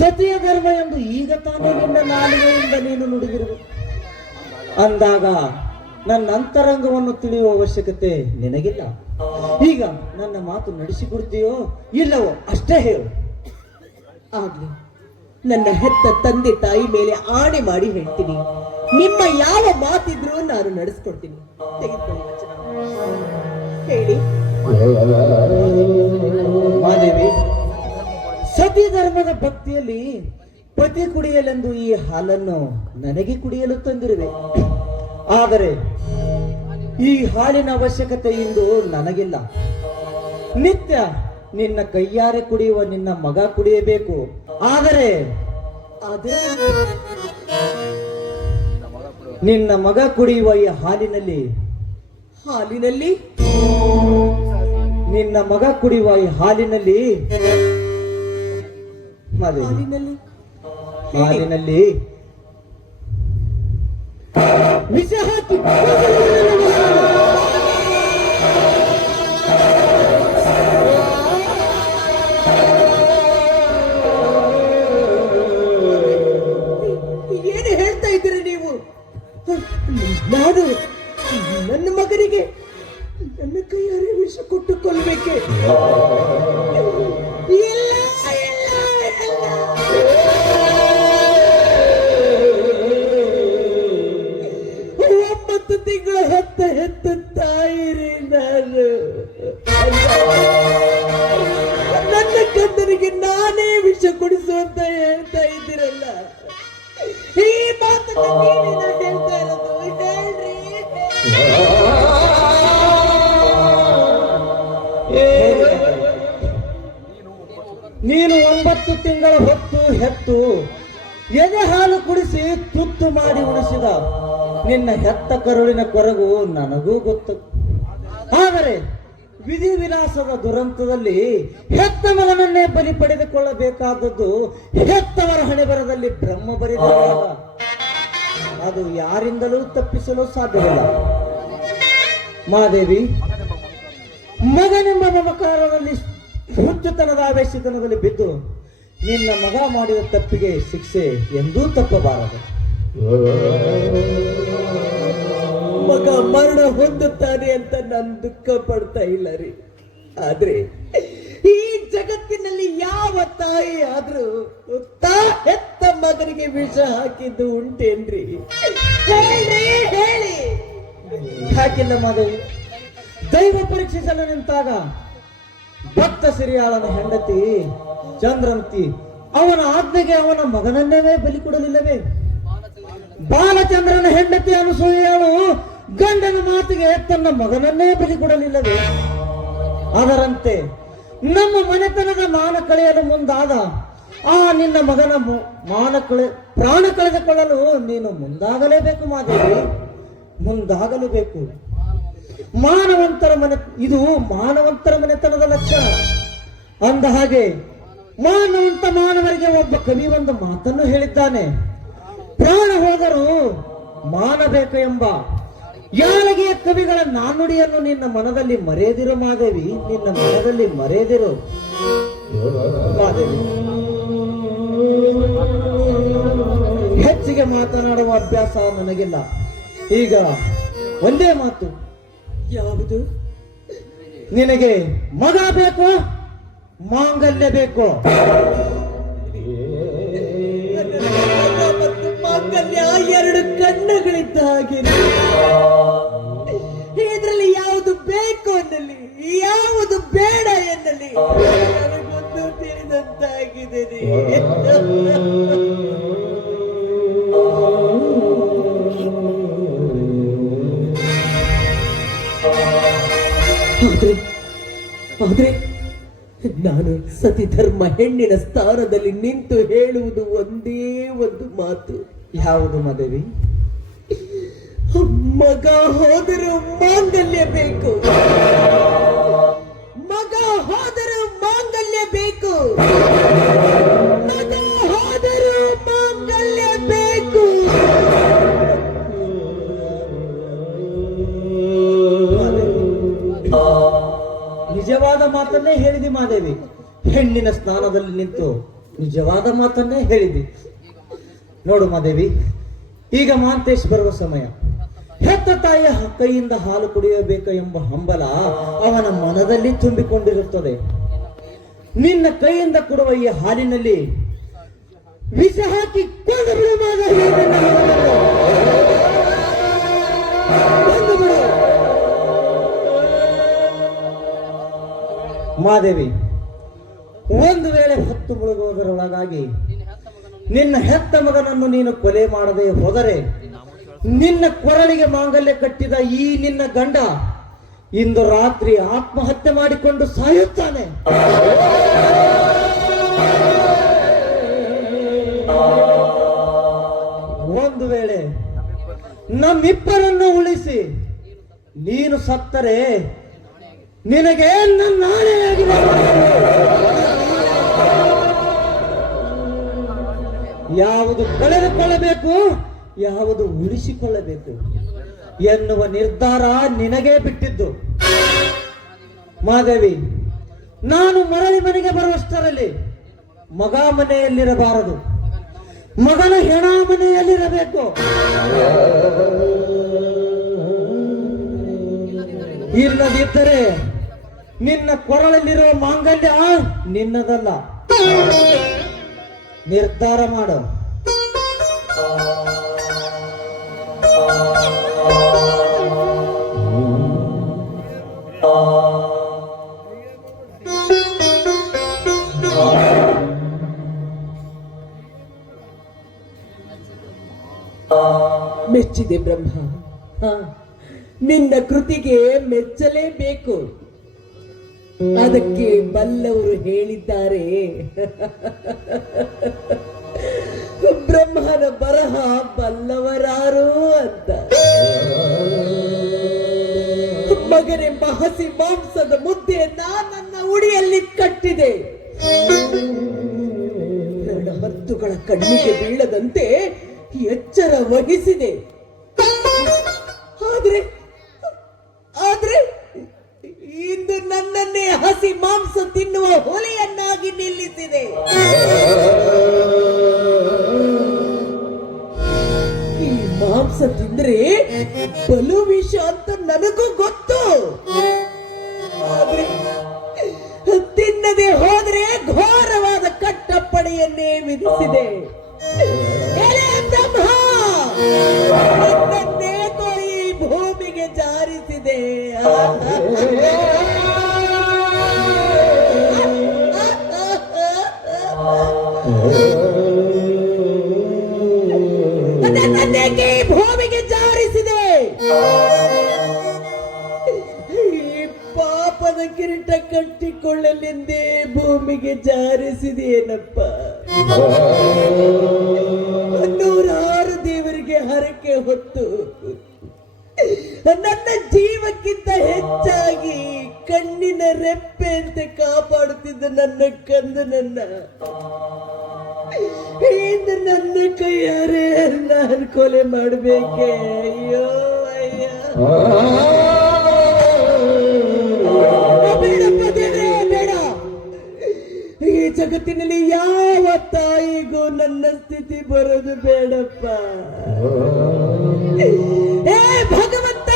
ಸತಿಯ ಧರ್ಮ ಎಂದು ಈಗ ತಾನೇ ನಿನ್ನ ನಾಲಿಗೆಯಿಂದ ನೀನು ನುಡಿದಿರುವುದು. ಅಂದಾಗ ನನ್ನ ಅಂತರಂಗವನ್ನು ತಿಳಿಯುವ ಅವಶ್ಯಕತೆ ನಿನಗಿಲ್ಲ. ಈಗ ನನ್ನ ಮಾತು ನಡೆಸಿಕೊಡ್ತೀಯೋ ಇಲ್ಲವೋ ಅಷ್ಟೇ ಹೇಳು. ಆಗ್ಲಿ, ನನ್ನ ಹೆತ್ತ ತಂದೆ ತಾಯಿ ಮೇಲೆ ಆಣೆ ಮಾಡಿ ಹೇಳ್ತೀನಿ, ನಿಮ್ಮ ಯಾವ ಮಾತಿದ್ರೂ ನಾನು ನಡೆಸ್ಕೊಡ್ತೀನಿ. ತೆಗೆದುಕೊಳ್ಳಿ ವಚನ. ಹೇಳಿ. ಮಾದೇವಿ, ಸತಿ ಧರ್ಮದ ಭಕ್ತಿಯಲ್ಲಿ ಪತಿ ಕುಡಿಯಲೆಂದು ಈ ಹಾಲನ್ನು ನನಗೆ ಕುಡಿಯಲು ತಂದಿರುವೆ. ಆದರೆ ಈ ಹಾಲಿನ ಅವಶ್ಯಕತೆ ಇಂದು ನನಗಿಲ್ಲ. ನಿತ್ಯ ನಿನ್ನ ಕೈಯಾರೆ ಕುಡಿಯುವ ನಿನ್ನ ಮಗ ಕುಡಿಯಬೇಕು. ಆದರೆ ನಿನ್ನ ಮಗ ಕುಡಿಯುವ ಈ ಹಾಲಿನಲ್ಲಿ ನಿನ್ನ ಮಗ ಕುಡಿಯುವ ಈ ಹಾಲಿನಲ್ಲಿ ವಿಷ ಹಾಕಿ ಏನು ಹೇಳ್ತಾ ಇದ್ದೀರಿ ನೀವು? ನಾನು ನನ್ನ ಮಗನಿಗೆ ನನ್ನ ಕೈಯಾರೆ ವಿಷ ಕೊಟ್ಟು ಕೊಲ್ಲಬೇಕೆ? ಇಲ್ಲ, ಇಲ್ಲ, ಇಲ್ಲ. 9 ತಿಂಗಳ ಹೆತ್ತ ತಾಯಿರಿ ನಾನು. ನನ್ನ ಗಂಡನಿಗೆ ನಾನೇ ವಿಷ ಕೊಡಿಸು ಅಂತ ಹೇಳ್ತಾ ಇದ್ದೀರಲ್ಲ, ಈ ಮಾತನ್ನು ನೀನೇನ ಹೇಳ್ತಾ ಇರೋದು? ಹೇಳ್ರಿ. ನೀನು 9 ತಿಂಗಳ ಹೊತ್ತು ಹೆತ್ತು ಎದೆ ಹಾಲು ಕುಡಿಸಿ ತುತ್ತು ಮಾಡಿ ಉಣಿಸಿದ ನಿನ್ನ ಹೆತ್ತ ಕರುಳಿನ ಕೊರಗು ನನಗೂ ಗೊತ್ತು. ಆದರೆ ವಿಧಿವಿಲಾಸದ ದುರಂತದಲ್ಲಿ ಹೆತ್ತ ಮಗನನ್ನೇ ಬಲಿ ಪಡೆದುಕೊಳ್ಳಬೇಕಾದದ್ದು ಹೆತ್ತವರ ಹಣೆಬರದಲ್ಲಿ ಬ್ರಹ್ಮ ಬರೆದಾಗ ಅದು ಯಾರಿಂದಲೂ ತಪ್ಪಿಸಲು ಸಾಧ್ಯವಿಲ್ಲ. ಮಾದೇವಿ, ಮಗನೆಂಬ ಮಮಕಾರದಲ್ಲಿ ಹುಚ್ಚುತನದ ಆವೇಶತನದಲ್ಲಿ ಬಿದ್ದು ನಿನ್ನ ಮಗ ಮಾಡಿದ ತಪ್ಪಿಗೆ ಶಿಕ್ಷೆ ಎಂದೂ ತಪ್ಪಬಾರದು. ಮಗ ಮರಣ ಹೊಂದುತ್ತಾನೆ ಅಂತ ನಾನು ದುಃಖ ಪಡ್ತಾ ಇಲ್ಲ ರೀ. ಆದ್ರೆ ಈ ಜಗತ್ತಿನಲ್ಲಿ ಯಾವ ತಾಯಿ ಆದ್ರೂ ತಾ ಹೆತ್ತ ಮಗನಿಗೆ ವಿಷ ಹಾಕಿದ್ದು ಉಂಟೇನ್ರಿ? ಹೇಳಿ ಹೇಳಿ. ಯಾಕಿಲ್ಲ ಮಾದೇವಿ? ದೈವ ಪರೀಕ್ಷಿಸಲು ನಿಂತಾಗ ಭಕ್ತ ಸಿರಿಯಾಳನ ಹೆಂಡತಿ ಚಂದ್ರಂತಿ ಅವನ ಆಜ್ಞೆಗೆ ಅವನ ಮಗನನ್ನೇ ಬಲಿ ಕೊಡಲಿಲ್ಲವೇ? ಬಾಲಚಂದ್ರನ ಹೆಂಡತಿ ಅನಸೂಯಳು ಗಂಡನ ಮಾತಿಗೆ ತನ್ನ ಮಗನನ್ನೇ ಬಲಿ ಕೊಡಲಿಲ್ಲವೇ? ಅದರಂತೆ ನಮ್ಮ ಮನೆತನದ ಮಾನ ಕಳೆಯಲು ಮುಂದಾದ ಆ ನಿನ್ನ ಮಗನ ಪ್ರಾಣ ಕಳೆದುಕೊಳ್ಳಲು ನೀನು ಮುಂದಾಗಲೇಬೇಕು ಮಾದೇವಿ, ಮುಂದಾಗಲೇಬೇಕು. ಇದು ಮಾನವಂತರ ಮನೆತನದ ಲಕ್ಷಣ. ಅಂದ ಹಾಗೆ ಮಾನವರಿಗೆ ಒಬ್ಬ ಕವಿ ಒಂದು ಮಾತನ್ನು ಹೇಳಿದ್ದಾನೆ, ಪ್ರಾಣ ಹೋದರೂ ಮಾನಬೇಕು ಎಂಬ. ಯಾಳಗಿಯ ಕವಿಗಳ ನಾನುಡಿಯನ್ನು ನಿನ್ನ ಮನದಲ್ಲಿ ಮರೆಯದಿರು ಮಾದೇವಿ, ನಿನ್ನ ಮನದಲ್ಲಿ ಮರೆಯದಿರು ಮಾದೇವಿ. ಹೆಚ್ಚಿಗೆ ಮಾತನಾಡುವ ಅಭ್ಯಾಸ ನನಗಿಲ್ಲ. ಈಗ ಒಂದೇ ಮಾತು, ಯಾವುದು? ನಿನಗೆ ಮಗ ಬೇಕು, ಮಾಂಗಲ್ಯ ಬೇಕು? ಮತ್ತು ಮಾಂಗಲ್ಯ ಎರಡು ಕಣ್ಣುಗಳಿದ್ದ ಹಾಗೆ. ಇದರಲ್ಲಿ ಯಾವುದು ಬೇಕು ಅನ್ನಲಿ, ಯಾವುದು ಬೇಡ ಎನ್ನಲಿ ನನಗೊಂದು ತಿಳಿದಂತಾಗಿದೆ. ಆದ್ರೆ ನಾನು ಸತಿ ಧರ್ಮ ಹೆಣ್ಣಿನ ಸ್ಥಾನದಲ್ಲಿ ನಿಂತು ಹೇಳುವುದು ಒಂದೇ ಒಂದು ಮಾತು. ಯಾವುದು ಮಾದೇವಿ? ಮಗ ಹೋದರೂ ಮಾಂಗಲ್ಯ ಬೇಕು, ಮಗ ಹೋದರೂ ಮಾಂಗಲ್ಯ ಬೇಕು, ಮಗ ಹೋದರೂ ಮಾಂಗಲ್ಯ ಬೇಕು. ನಿಜವಾದ ಮಾತನ್ನೇ ಹೇಳಿದಿ ಮಾದೇವಿ. ಹೆಣ್ಣಿನ ಸ್ಥಾನದಲ್ಲಿ ನಿಂತು ನಿಜವಾದ ಮಾತನ್ನೇ ಹೇಳಿದಿ. ನೋಡು ಮಾದೇವಿ, ಈಗ ಮಾಂತೇಶ್ ಬರುವ ಸಮಯ. ಹೆತ್ತ ತಾಯಿಯ ಕೈಯಿಂದ ಹಾಲು ಕುಡಿಯಬೇಕು ಎಂಬ ಹಂಬಲ ಅವನ ಮನದಲ್ಲಿ ತುಂಬಿಕೊಂಡಿರುತ್ತದೆ. ನಿನ್ನ ಕೈಯಿಂದ ಕೊಡುವ ಈ ಹಾಲಿನಲ್ಲಿ ವಿಷ ಹಾಕಿ ಕೊಂದು ಬಿಡು ಮಾದೇವಿ, ಕೊಂದು ಬಿಡು ಮಾದೇವಿ. ಒಂದು ವೇಳೆ ಹೊತ್ತು ಮುಳುಗುವುದರೊಳಗಾಗಿ ನಿನ್ನ ಹೆತ್ತ ಮಗನನ್ನು ನೀನು ಕೊಲೆ ಮಾಡದೆ ಹೋದರೆ ನಿನ್ನ ಕೊರಳಿಗೆ ಮಾಂಗಲ್ಯ ಕಟ್ಟಿದ ಈ ನಿನ್ನ ಗಂಡ ಇಂದು ರಾತ್ರಿ ಆತ್ಮಹತ್ಯೆ ಮಾಡಿಕೊಂಡು ಸಾಯುತ್ತಾನೆ. ಒಂದು ವೇಳೆ ನಮ್ಮಿಬ್ಬರನ್ನು ಉಳಿಸಿ ನೀನು ಸತ್ತರೆ ನಿನಗೆ ನನ್ನ ನಾಳೆಯಾಗಿದೆ. ಯಾವುದು ಕಳೆದುಕೊಳ್ಳಬೇಕು, ಯಾವುದು ಉಳಿಸಿಕೊಳ್ಳಬೇಕು ಎನ್ನುವ ನಿರ್ಧಾರ ನಿನಗೇ ಬಿಟ್ಟಿದ್ದು ಮಾದೇವಿ. ನಾನು ಮರಳಿ ಮನೆಗೆ ಬರುವಷ್ಟರಲ್ಲಿ ಮಗ ಮನೆಯಲ್ಲಿರಬಾರದು, ಮಗನ ಹೆಣ ಮನೆಯಲ್ಲಿರಬೇಕು. ಇಲ್ಲದಿದ್ದರೆ ನಿನ್ನ ಕೊರಳಲ್ಲಿರುವ ಮಾಂಗಲ್ಯ ನಿನ್ನದಲ್ಲ. ನಿರ್ಧಾರ ಮಾಡು. ಮೆಚ್ಚಿದೆ ಬ್ರಹ್ಮ. ನಿನ್ನ ಕೃತಿಗೆ ಮೆಚ್ಚಲೇಬೇಕು. ಅದಕ್ಕೆ ಬಲ್ಲವರು ಹೇಳಿದ್ದಾರೆ, ಬ್ರಹ್ಮನ ಬರಹ ಬಲ್ಲವರಾರು ಅಂತ. ಮಗನೆಂಬ ಹಸಿ ಮಾಂಸದ ಮುದ್ದೆಯನ್ನ ನನ್ನ ಉಡಿಯಲ್ಲಿ ಕಟ್ಟಿದೆ. ಹತ್ತುಗಳ ಕಣ್ಣಿಗೆ ಬೀಳದಂತೆ ಎಚ್ಚರ ವಹಿಸಿದೆ. ಆದ್ರೆ ಇಂದು ನನ್ನನ್ನೇ ಹಸಿ ಮಾಂಸ ತಿನ್ನುವ ಹೊಲೆಯನ್ನಾಗಿ ನಿಲ್ಲಿಸಿದೆ. ಬಲು ವಿಷ ಅಂತ ನನಗೂ ಗೊತ್ತು. ಆದ್ರೆ ತಿನ್ನದೆ ಹೋದ್ರೆ ಘೋರವಾದ ಕಟ್ಟಪ್ಪಣೆಯನ್ನೇ ವಿಧಿಸಿದೆ. ಎಲೆ ಬ್ರಹ್ಮ, ನನ್ನನ್ನೇಕೋ ಈ ಭೂಮಿಗೆ ಜಾರಿಸಿದೆ. ನನ್ನನ್ನೇಕೆ ಈ ಭೂಮಿಗೆ ಜಾರಿಸಿದೆ. ಈ ಪಾಪದ ಕಿರೀಟ ಕಟ್ಟಿಕೊಳ್ಳಲೆಂದೇ ಭೂಮಿಗೆ ಜಾರಿಸಿದೆಯೇನಪ್ಪ. ನೂರಾರು ದೇವರಿಗೆ ಹರಕೆ ಹೊತ್ತು ನನ್ನ ಜೀವಕ್ಕಿಂತ ಹೆಚ್ಚಾಗಿ ಕಣ್ಣಿನ ರೆಪ್ಪೆಯಂತೆ ಕಾಪಾಡುತ್ತಿದ್ದ ನನ್ನ ಕಂದನನ್ನ ಇಂದು ನನ್ನ ಕೈಯಾರೆ ನಾನು ಕೊಲೆ ಮಾಡಬೇಕೆ. ಅಯ್ಯೋ ಅಯ್ಯ, ಬೇಡಪ್ಪ ದೇವ್ರೇ, ಬೇಡ. ಈ ಜಗತ್ತಿನಲ್ಲಿ ಯಾವ ತಾಯಿಗೂ ನನ್ನ ಸ್ಥಿತಿ ಬರೋದು ಬೇಡಪ್ಪ. ಏ ಭಗವಂತ,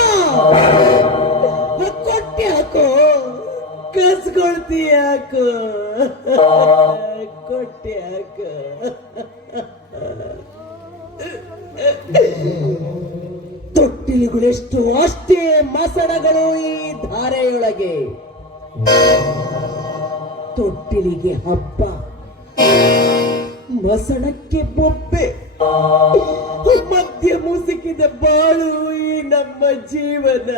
ಕೊಟ್ಟೆ ಹಾಕೋ, ಕಸ್ಕೊಳ್ತೀಯ ಹಾಕೋ, ಕೊಟ್ಟೆ ಹಾಕೋ. ತೊಟ್ಟಿಲುಗಳೆಷ್ಟು ಅಷ್ಟೇ ಮಸಣಗಳು ಈ ಧಾರೆಯೊಳಗೆ. ತೊಟ್ಟಿಲಿಗೆ ಹಬ್ಬ, ಮಸಣಕ್ಕೆ ಬೊಬ್ಬೆ, ಮಧ್ಯ ಮುಸುಕಿದ ಬಾಳು ಈ ನಮ್ಮ ಜೀವನ.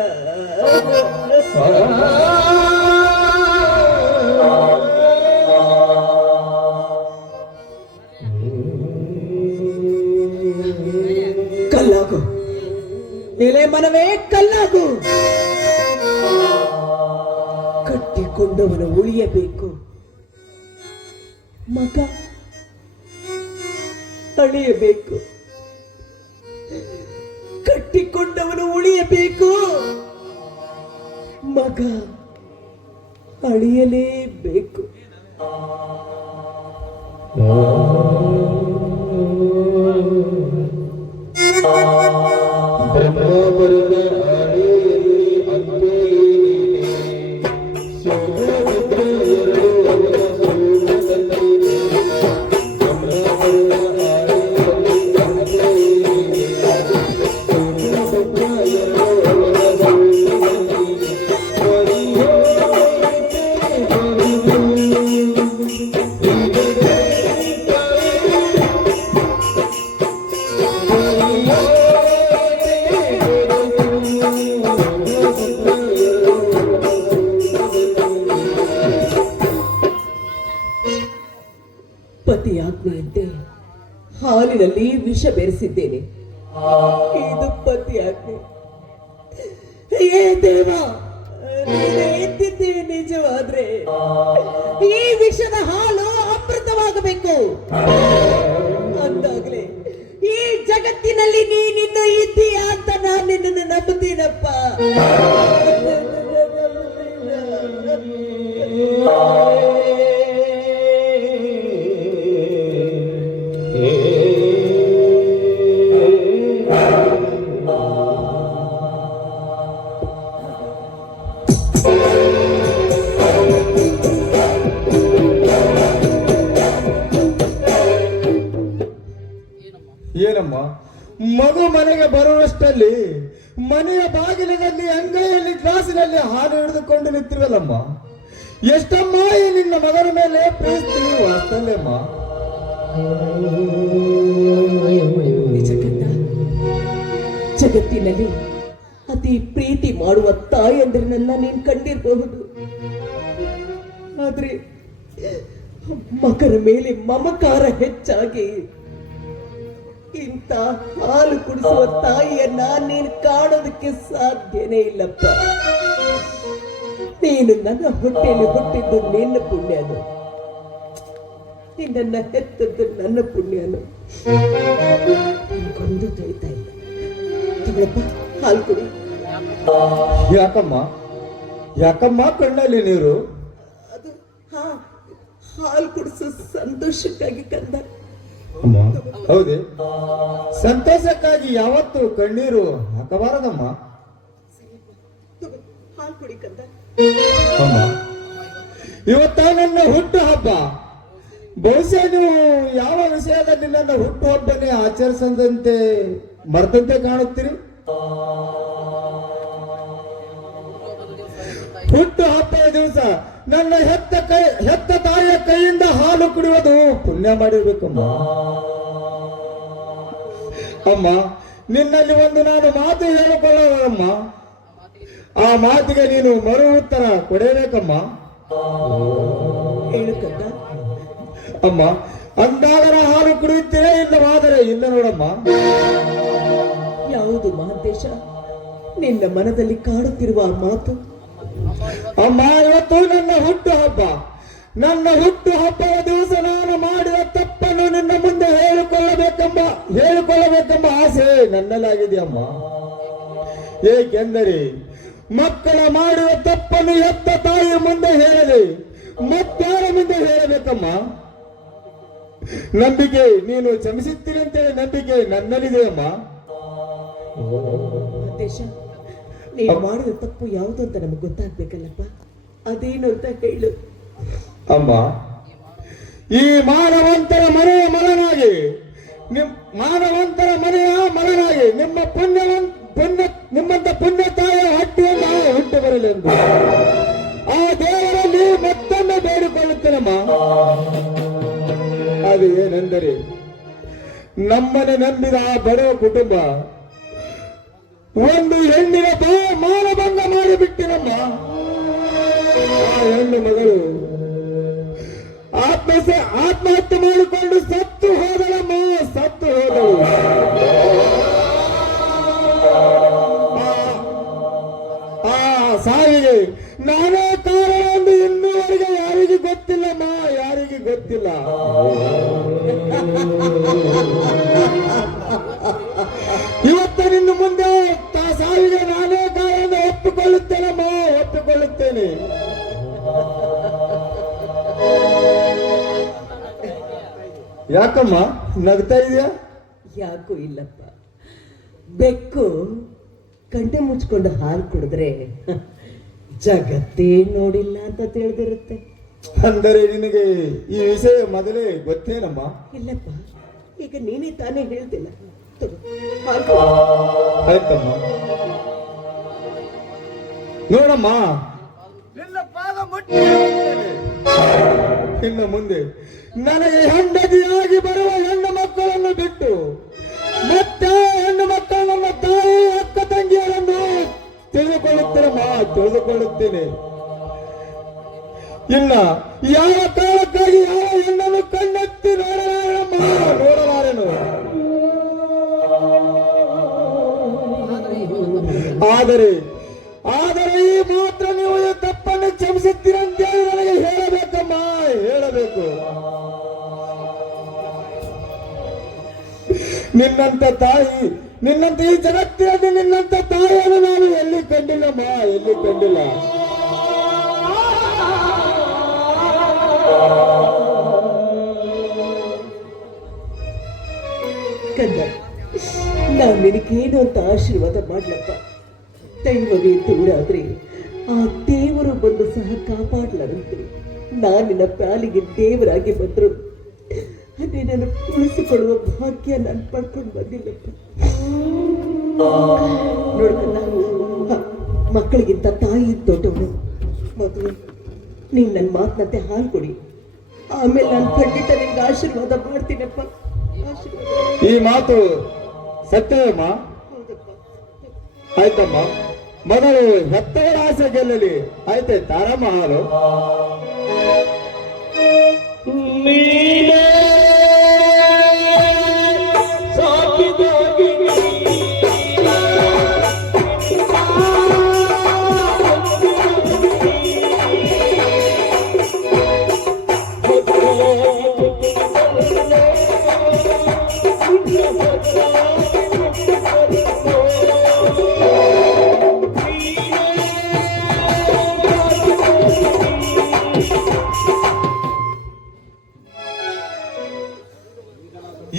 ಕಲ್ಲಾಗು ಎಲೆ ಮನವೇ, ಕಲ್ಲಾಗು. ಕಟ್ಟಿಕೊಂಡವನು ಉಳಿಯಬೇಕು, ಮಗ ಅಳಿಯಬೇಕು. ಕಟ್ಟಿಕೊಂಡವನು ಉಳಿಯಬೇಕು, ಮಗ ಅಳಿಯಲೇಬೇಕು. ಪತಿಯಾಜ್ಞೆಯಂತೆ ಹಾಲಿನಲ್ಲಿ ವಿಷ ಬೆರೆಸಿದ್ದೇನೆ. ಇದು ಪತಿಯಾಜ್ಞೆ. ಏ ದೇವ, ಎತ್ತಿದ್ದೇವೆ ನಿಜವಾದ್ರೆ ಈ ವಿಷದ ಹಾಲು ಅಮೃತವಾಗಬೇಕು. ಅಂದಾಗ್ಲೇ ಈ ಜಗತ್ತಿನಲ್ಲಿ ನೀನಿನ್ನು ಇದ್ದೀಯಾ ಅಂತ ನಾನು ನಿನ್ನನ್ನು ನಂಬುತ್ತೀನಪ್ಪ. ಏನಮ್ಮ, ಮಗು ಮನೆಗೆ ಬರುವಷ್ಟಲ್ಲಿ ಮನೆಯ ಬಾಗಿಲಿನಲ್ಲಿ ಅಂಗೈಯಲ್ಲಿ ಗ್ಲಾಸಿನಲ್ಲಿ ಹಾಲು ಹಿಡಿದುಕೊಂಡು ನಿಂತಿರಲ್ಲಮ್ಮ. ಎಷ್ಟಮ್ಮ ಈ ನಿನ್ನ ಮಗನ ಮೇಲೆ ಪ್ರೀತಿ ವಾಸ್ತಲ್ಯಮ್ಮ. ಜಗತ್ತಿನಲ್ಲಿ ಅತಿ ಪ್ರೀತಿ ಮಾಡುವ ತಾಯಂದ್ರನ್ನ ನೀನ್ ಕಂಡಿರಬಹುದು. ಆದ್ರೆ ಮಗನ ಮೇಲೆ ಮಮಕಾರ ಹೆಚ್ಚಾಗಿ ಇಂಥ ಹಾಲು ಕುಡಿಸುವ ತಾಯಿಯನ್ನ ನೀನು ಕಾಣೋದಕ್ಕೆ ಸಾಧ್ಯನೇ ಇಲ್ಲಪ್ಪ. ನೀನು ನನ್ನ ಹೊಟ್ಟೆಯಲ್ಲಿ ಹುಟ್ಟಿದ್ದು ನಿನ್ನ ಪುಣ್ಯನು, ನಿನ್ನ ಹೆತ್ತದ್ದು ನನ್ನ ಪುಣ್ಯನು. ನನಗೊಂದು ತಿಳಿತಾ ಇಲ್ಲ. ತಗೊಳಪ್ಪ, ಹಾಲು ಕುಡಿ. ಯಾಕಮ್ಮ, ಯಾಕಮ್ಮ ಕಣ್ಣಲ್ಲಿ ನೀರು? ಅದು ಹಾಲು ಕುಡಿಸೋ ಸಂತೋಷಕ್ಕಾಗಿ ಕಂದ. ಅಮ್ಮ, ಹೌದೇ? ಸಂತೋಷಕ್ಕಾಗಿ ಯಾವತ್ತು ಕಣ್ಣೀರು ಹಾಕಬಾರದಮ್ಮ. ತಗೋ, ಹಾಲು ಕುಡಿ ಕಂದ. ಅಮ್ಮ, ಇವತ್ತ ನನ್ನ ಹುಟ್ಟು ಹಬ್ಬ. ಬಹುಶಃ ನೀವು ಯಾವ ವಿಷಯದಲ್ಲಿ ನನ್ನ ಹುಟ್ಟು ಹಬ್ಬನೇ ಆಚರಿಸದಂತೆ ಮರೆತಂತೆ ಕಾಣುತ್ತೀರಿ. ಹುಟ್ಟು ಹಬ್ಬದ ದಿವಸ ನನ್ನ ಹೆತ್ತ ತಾಯಿಯ ಕೈಯಿಂದ ಹಾಲು ಕುಡಿಯೋದು ಪುಣ್ಯ ಮಾಡಿರ್ಬೇಕಮ್ಮ. ಅಮ್ಮ, ನಿನ್ನಲ್ಲಿ ಒಂದು ನಾನು ಮಾತು ಹೇಳಿಕೊಳ್ಳೋದಮ್ಮ. ಆ ಮಾತಿಗೆ ನೀನು ಮರು ಉತ್ತರ ಕೊಡಬೇಕಮ್ಮ. ಹೇಳು ಕಂದ. ಅಮ್ಮ, ಅಂದಾಗ ಹಾಲು ಕುಡಿಯುತ್ತೇನೆ, ಇಲ್ಲವಾದರೆ ಇಲ್ಲ ನೋಡಮ್ಮ. ಯಾವುದು ಮಹಾಂತೇಶ ನಿನ್ನ ಮನದಲ್ಲಿ ಕಾಡುತ್ತಿರುವ ಆ ಮಾತು? ಅಮ್ಮ, ಇವತ್ತು ನನ್ನ ಹುಟ್ಟು ಹಬ್ಬ. ನನ್ನ ಹುಟ್ಟು ಹಬ್ಬದ ದಿವಸ ನಾನು ಮಾಡಿದ ತಪ್ಪನ್ನು ನಿನ್ನ ಮುಂದೆ ಹೇಳಿಕೊಳ್ಳಬೇಕೆಂಬ ಆಸೆ ನನ್ನಲ್ಲಾಗಿದೆಯಮ್ಮ. ಏಕೆಂದರೆ ಮಕ್ಕಳ ಮಾಡಿದ ತಪ್ಪನ್ನು ಹೆತ್ತ ತಾಯಿಯ ಮುಂದೆ ಹೇಳದೆ ಮತ್ತಾರ ಮುಂದೆ ಹೇಳಬೇಕಮ್ಮ. ನಂಬಿಕೆ ನೀನು ಕ್ಷಮಿಸುತ್ತೀರಿ ಅಂತೇಳಿ ನಂಬಿಕೆ ನನ್ನಲ್ಲಿದೆ ಅಮ್ಮ. ಮಹಂತೇಶ, ನೀನು ಮಾಡಿದ ತಪ್ಪು ಯಾವುದು ಅಂತ ನಮಗೆ ಗೊತ್ತಾಗ್ಬೇಕಲ್ಲಪ್ಪ. ಅದೇನು ಅಂತ ಹೇಳು. ಅಮ್ಮ, ಈ ಮಾನವಂತರ ಮನೆಯ ಮಲನಾಗಿ ನಿಮ್ಮಂತ ಪುಣ್ಯ ತಾಯಿಯ ಹಟ್ಟಿಯನ್ನು ಹುಟ್ಟು ಬರಲೆಂದು ಆ ದೇವರಲ್ಲಿ ಮತ್ತೊಮ್ಮೆ ಬೇಡಿಕೊಳ್ಳುತ್ತೇನಮ್ಮ. ಅದು ಏನೆಂದರೆ, ನಮ್ಮನೆ ನಂಬಿದ ಆ ಬಡವ ಕುಟುಂಬ ಒಂದು ಹೆಣ್ಣಿನ ಮಾನಭಂಗ ಮಾಡಿಬಿಟ್ಟಿನಮ್ಮ. ಆ ಹೆಣ್ಣು ಮಗಳು ಆತ್ಮಹತ್ಯೆ ಮಾಡಿಕೊಂಡು ಸತ್ತು ಹೋದಳಮ್ಮ. ಆ ಸಾವಿಗೆ ನಾನೇ ಕಾರಣ ಎಂದು ಇನ್ನೂವರೆಗೆ ಯಾರಿಗೆ ಗೊತ್ತಿಲ್ಲಮ್ಮ, ಯಾರಿಗೆ ಗೊತ್ತಿಲ್ಲ. ಇವತ್ತು ನಿನ್ನ ಮುಂದೆ ಸಾವಿಗೆ ನಾನೇ ಕಾರಣ ಒಪ್ಪಿಕೊಳ್ಳುತ್ತೇನಮ್ಮ, ಒಪ್ಪಿಕೊಳ್ಳುತ್ತೇನೆ. ಯಾಕಮ್ಮ ನಗ್ತಾ ಇದೆಯಾ? ಯಾಕೂ ಇಲ್ಲಪ್ಪ. ಬೆಕ್ಕು ಗಂಟೆ ಮುಚ್ಕೊಂಡು ಹಾಲು ಕುಡಿದ್ರೆ ಜಗತ್ತೇ ನೋಡಿಲ್ಲ ಅಂತ ತಿಳಿದಿರುತ್ತೆ. ಅಂದರೆ ನಿನಗೆ ಈ ವಿಷಯ ಮೊದಲೇ ಗೊತ್ತೇನಮ್ಮ? ಇಲ್ಲಪ್ಪ, ಈಗ ನೀನೇ ತಾನೇ ಹೇಳ್ತಿಲ್ಲ. ಆಯ್ತಮ್ಮ, ನೋಡಮ್ಮ, ನಿನ್ನ ಪಾದ ಮುಟ್ಟಿ ಇನ್ನು ಮುಂದೆ ನನಗೆ ಹೆಂಡತಿಯಾಗಿ ಬರುವ ಹೆಣ್ಣು ಮಕ್ಕಳನ್ನು ಬಿಟ್ಟು ಮತ್ತೆ ಹೆಣ್ಣು ಮಕ್ಕಳು ನನ್ನ ತಾಯಿ ಅಕ್ಕ ತಂಗಿಯರನ್ನು ತಿಳಿದುಕೊಳ್ಳುತ್ತೇನೆ. ಇಲ್ಲ, ಯಾವ ಕಾಲಕ್ಕಾಗಿ ಯಾವ ಹೆಣ್ಣನ್ನು ಕಣ್ಣೆತ್ತಿ ನೋಡಲಾರೆನು. ಆದರೆ ಈ ಮಾತ್ರ ನೀವು ತಪ್ಪನ್ನು ಕ್ಷಮಿಸುತ್ತೀರಂತೇಳಿ ನನಗೆ ಹೇಳಬೇಕಮ್ಮ, ಹೇಳಬೇಕು. ನಿನ್ನಂತ ಈ ಜಗತ್ತಿನಲ್ಲಿ ನಿನ್ನಂತ ತಾಯಿಯನ್ನು ನಾನು ಎಲ್ಲಿ ಕಂಡಿಲ್ಲಮ್ಮ, ಎಲ್ಲಿ ಕಂಡಿಲ್ಲ. ಕಂದ, ನಾನು ನಿನಗೇನು ಅಂತ ಆಶೀರ್ವಾದ ಮಾಡ್ಲಪ್ಪ. ದೈವವೇ ದೂರಾದ್ರೆ ಆ ದೇವರು ಬಂದು ಸಹ ಕಾಪಾಡ್ಲಾರಂತೆ. ನಾನು ನಿನ್ನ ಪಾಲಿಗೆ ದೇವರಾಗಿ ಬಂದ್ರು ನಿನ್ನನ್ನು ಉಳಿಸಿಕೊಳ್ಳುವ ಭಾಗ್ಯ ನಾನು ಪಡ್ಕೊಂಡು ಬಂದಿಲ್ಲಪ್ಪ. ನೋಡ್ಕಲ್ಲ, ಮಕ್ಕಳಿಗಿಂತ ತಾಯಿ ದೊಡ್ಡವಳು. ಮೊದಲು ನೀನ್ ನನ್ನ ಮಾತಿನಂತೆ ಹಾಲು ಕೊಡಿ, ಆಮೇಲೆ ನಾನು ಖಂಡಿತ ನಿನ್ಗೆ ಆಶೀರ್ವಾದ ಮಾಡ್ತೀನಪ್ಪ. ಆಶೀರ್ವಾದ. ಈ ಮಾತು ಸತ್ಯವಮ್ಮ? ಹೌದಪ್ಪ. ಆಯ್ತಮ್ಮ, ಮೊದಲು ಹೆತ್ತವರ ಆಸೆ ಗೆಲ್ಲಲಿ. ಆಯ್ತೆ ತಾರಮ್ಮ ಹಾಲು.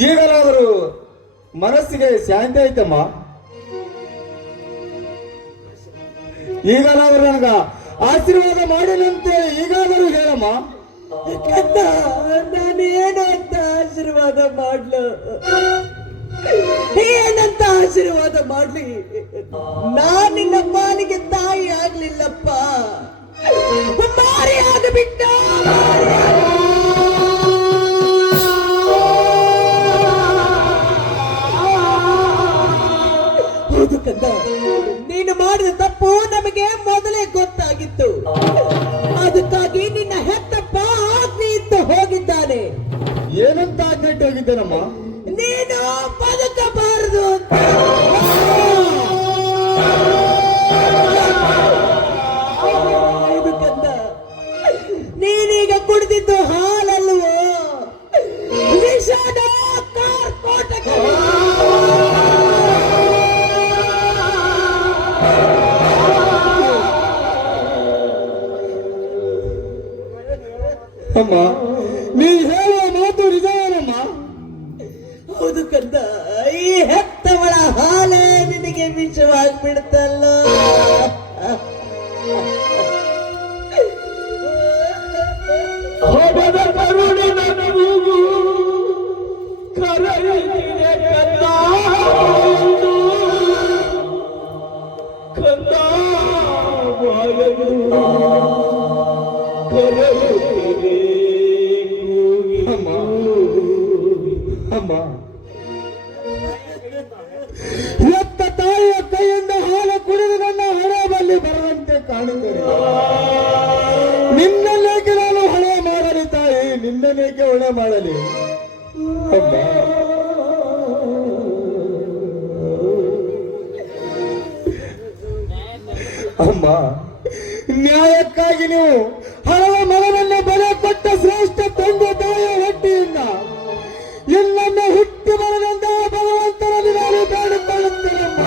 ಈಗಲಾದರೂ ಮನಸ್ಸಿಗೆ ಶಾಂತಿ ಆಯ್ತಮ್ಮ. ಈಗಲಾದರೂ ನನಗ ಆಶೀರ್ವಾದ ಮಾಡಿನಂತೇಳಿ ಈಗಾದರೂ ಹೇಳಮ್ಮ. ಕಂದ, ನಾನೇನು ಅಂತ ಆಶೀರ್ವಾದ ಮಾಡ್ಲು? ಏನಂತ ಆಶೀರ್ವಾದ ಮಾಡ್ಲಿ? ನಾನ್ ನಿನ್ನ ಪಾಲಿಗೆ ತಾಯಿ ಆಗ್ಲಿಲ್ಲಪ್ಪ, ಮಾರಿ ಆಗಬಿಟ್ಟ. ಹೌದು ಕಂದ, ನೀನು ಮಾಡಿದ ತಪ್ಪು ನಮಗೆ ಮೊದಲೇ ಗೊತ್ತಾಗಿತ್ತು. ಅದಕ್ಕಾಗಿ ನಿನ್ನ ಹೆತ್ತಪ್ಪ ಆಜ್ಞೆ ಇತ್ತು ಹೋಗಿದ್ದಾನೆ. ಏನಂತ ಆಜ್ಞೆ ಹೋಗಿದ್ದೇನಮ್ಮ? ನೀನು ಬದುಕಬಾರದು ಅಂತ. ಹೌದು ಕಂದ, ನೀನೀಗ ಕುಡಿದಿದ್ದು ಹಾಲಲ್ವೋ, ವಿಷದ ಕಾರ್ಕೋಟಕ. ಅಮ್ಮ, ನೀ ಹೇಳುವ ಮಾತು ನಿಜವೇನಮ್ಮ? ಹೌದು ಕಂದ, ಈ ಹೆತ್ತವಳ ಹಾಲೇ ನಿನಗೆ ವಿಷವಾಗ್ಬಿಡ್ತಲ್ಲ. ಅಮ್ಮ, ಎತ್ತ ತಾಯಿಯ ಕೈಯಿಂದ ಹಾಲು ಕುಡಿದು ನನ್ನ ಹೊಳೆ ಬಲ್ಲಿ ಬರದಂತೆ ಕಾಣುತ್ತದೆ. ನಿನ್ನನ್ನೇಕೆ ನಾನು ಹೊಳೆ ಮಾಡಲಿ ತಾಯಿ, ನಿನ್ನನ್ನೇಕೆ ಹೊಳೆ ಮಾಡಲಿ? ಅಮ್ಮ, ಅಮ್ಮ, ನ್ಯಾಯಕ್ಕಾಗಿ ನೀವು ಹಲವ ಮಗನನ್ನು ಬೆಲೆ ಕೊಟ್ಟ ಶ್ರೇಷ್ಠ ತಂದೆ ತಾಯಿಯ ಹೊಟ್ಟೆಯಿಂದ ಎಲ್ಲನ್ನು ಹುಟ್ಟಿ ಬರದಂತ ಭಗವಂತನಲ್ಲಿ ನಾನು ಬೇಡಿಕೊಳ್ಳುತ್ತೇನಮ್ಮ.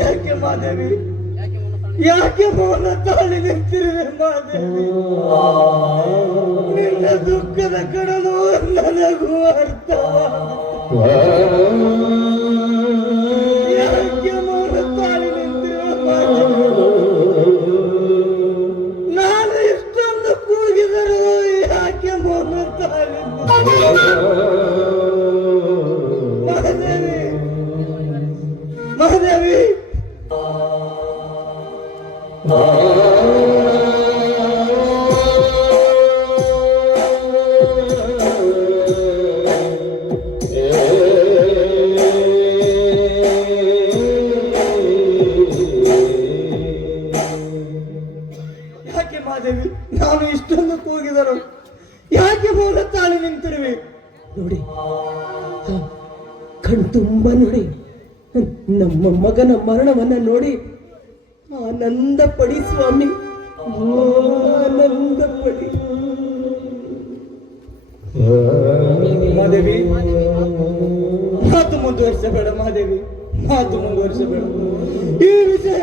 ಯಾಕೆ ಮಾದೇವಿ, ಯಾಕೆ ಮೌನ ತಾಳಿ ನಿಂತಿರುವೆ ಮಾದೇವಿ? ನಿನ್ನ ದುಃಖದ ಕಡಲು ನನಗೂ ಅರ್ಥ. ಯಾಕೆ ಮೌನ ತಾಳಿ ನಿಂತಿರುವೆ ಮಾದೇವಿ? ನಾನು ಎಷ್ಟೊಂದು ಕೂಗಿದರು, ಯಾಕೆ ಮೌನ ತಾಳಿ ಮಹಾದೇವಿ? ಮಹಾದೇವಿ, ಯಾಕೆ ಮಾದೇವಿ ನಾನು ಇಷ್ಟೊಂದು ಕೂಗಿದರು, ಯಾಕೆ ಮೌನ ತಾಳಿ ನಿಂತಿರುವೆ? ನೋಡಿ, ಕಣ್ತುಂಬ ನೋಡಿ, ನಮ್ಮ ಮಗನ ಮರಣವನ್ನ ನೋಡಿ ಆನಂದ ಪಡಿ ಸ್ವಾಮಿ, ಆನಂದ ಪಡಿ. ಮಾದೇವಿ, ಮಾತು ಮುಂದುವರಿಸಬೇಡ ಮಾದೇವಿ, ಮಾತು ಮುಂದುವರಿಸಬೇಡ. ಈ ವಿಷಯ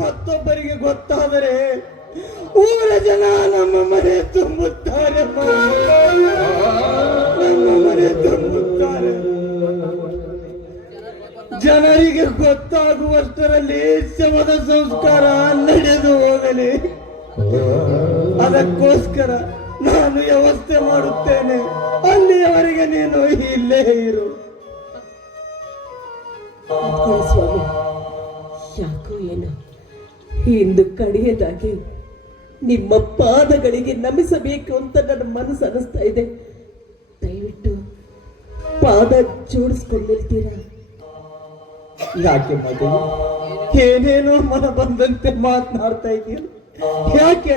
ಮತ್ತೊಬ್ಬರಿಗೆ ಗೊತ್ತಾದರೆ ಊರ ಜನ ನಮ್ಮ ಮನೆ ತುಂಬುತ್ತಾರೆ, ನಮ್ಮ ಮನೆ ತುಂಬುತ್ತಾರೆ. ಜನರಿಗೆ ಗೊತ್ತಾಗುವಷ್ಟರಲ್ಲಿ ಶವದ ಸಂಸ್ಕಾರ ನಡೆದು ಹೋಗಲಿ. ಅದಕ್ಕೋಸ್ಕರ ನಾನು ವ್ಯವಸ್ಥೆ ಮಾಡುತ್ತೇನೆ, ಅಲ್ಲಿಯವರೆಗೆ ನೀನು ಇಲ್ಲೇ ಇರು. ಸ್ವಾಮಿ, ಯಾಕೋ ಏನೋ ಇಂದು ಕಡೆಯದಾಗಿ ನಿಮ್ಮ ಪಾದಗಳಿಗೆ ನಮಿಸಬೇಕು ಅಂತ ನನ್ನ ಮನಸ್ಸು ಅನಿಸ್ತಾ ಇದೆ. ದಯವಿಟ್ಟು ಪಾದ ಜೋಡಿಸ್ಕೊಂಡಿರ್ತೀರಾ? ಯಾಕೆ ಮಾದೇವಿ, ಏನೇನೋ ಮನ ಬಂದಂತೆ ಮಾತನಾಡ್ತಾ ಇದೀಯ? ಯಾಕೆ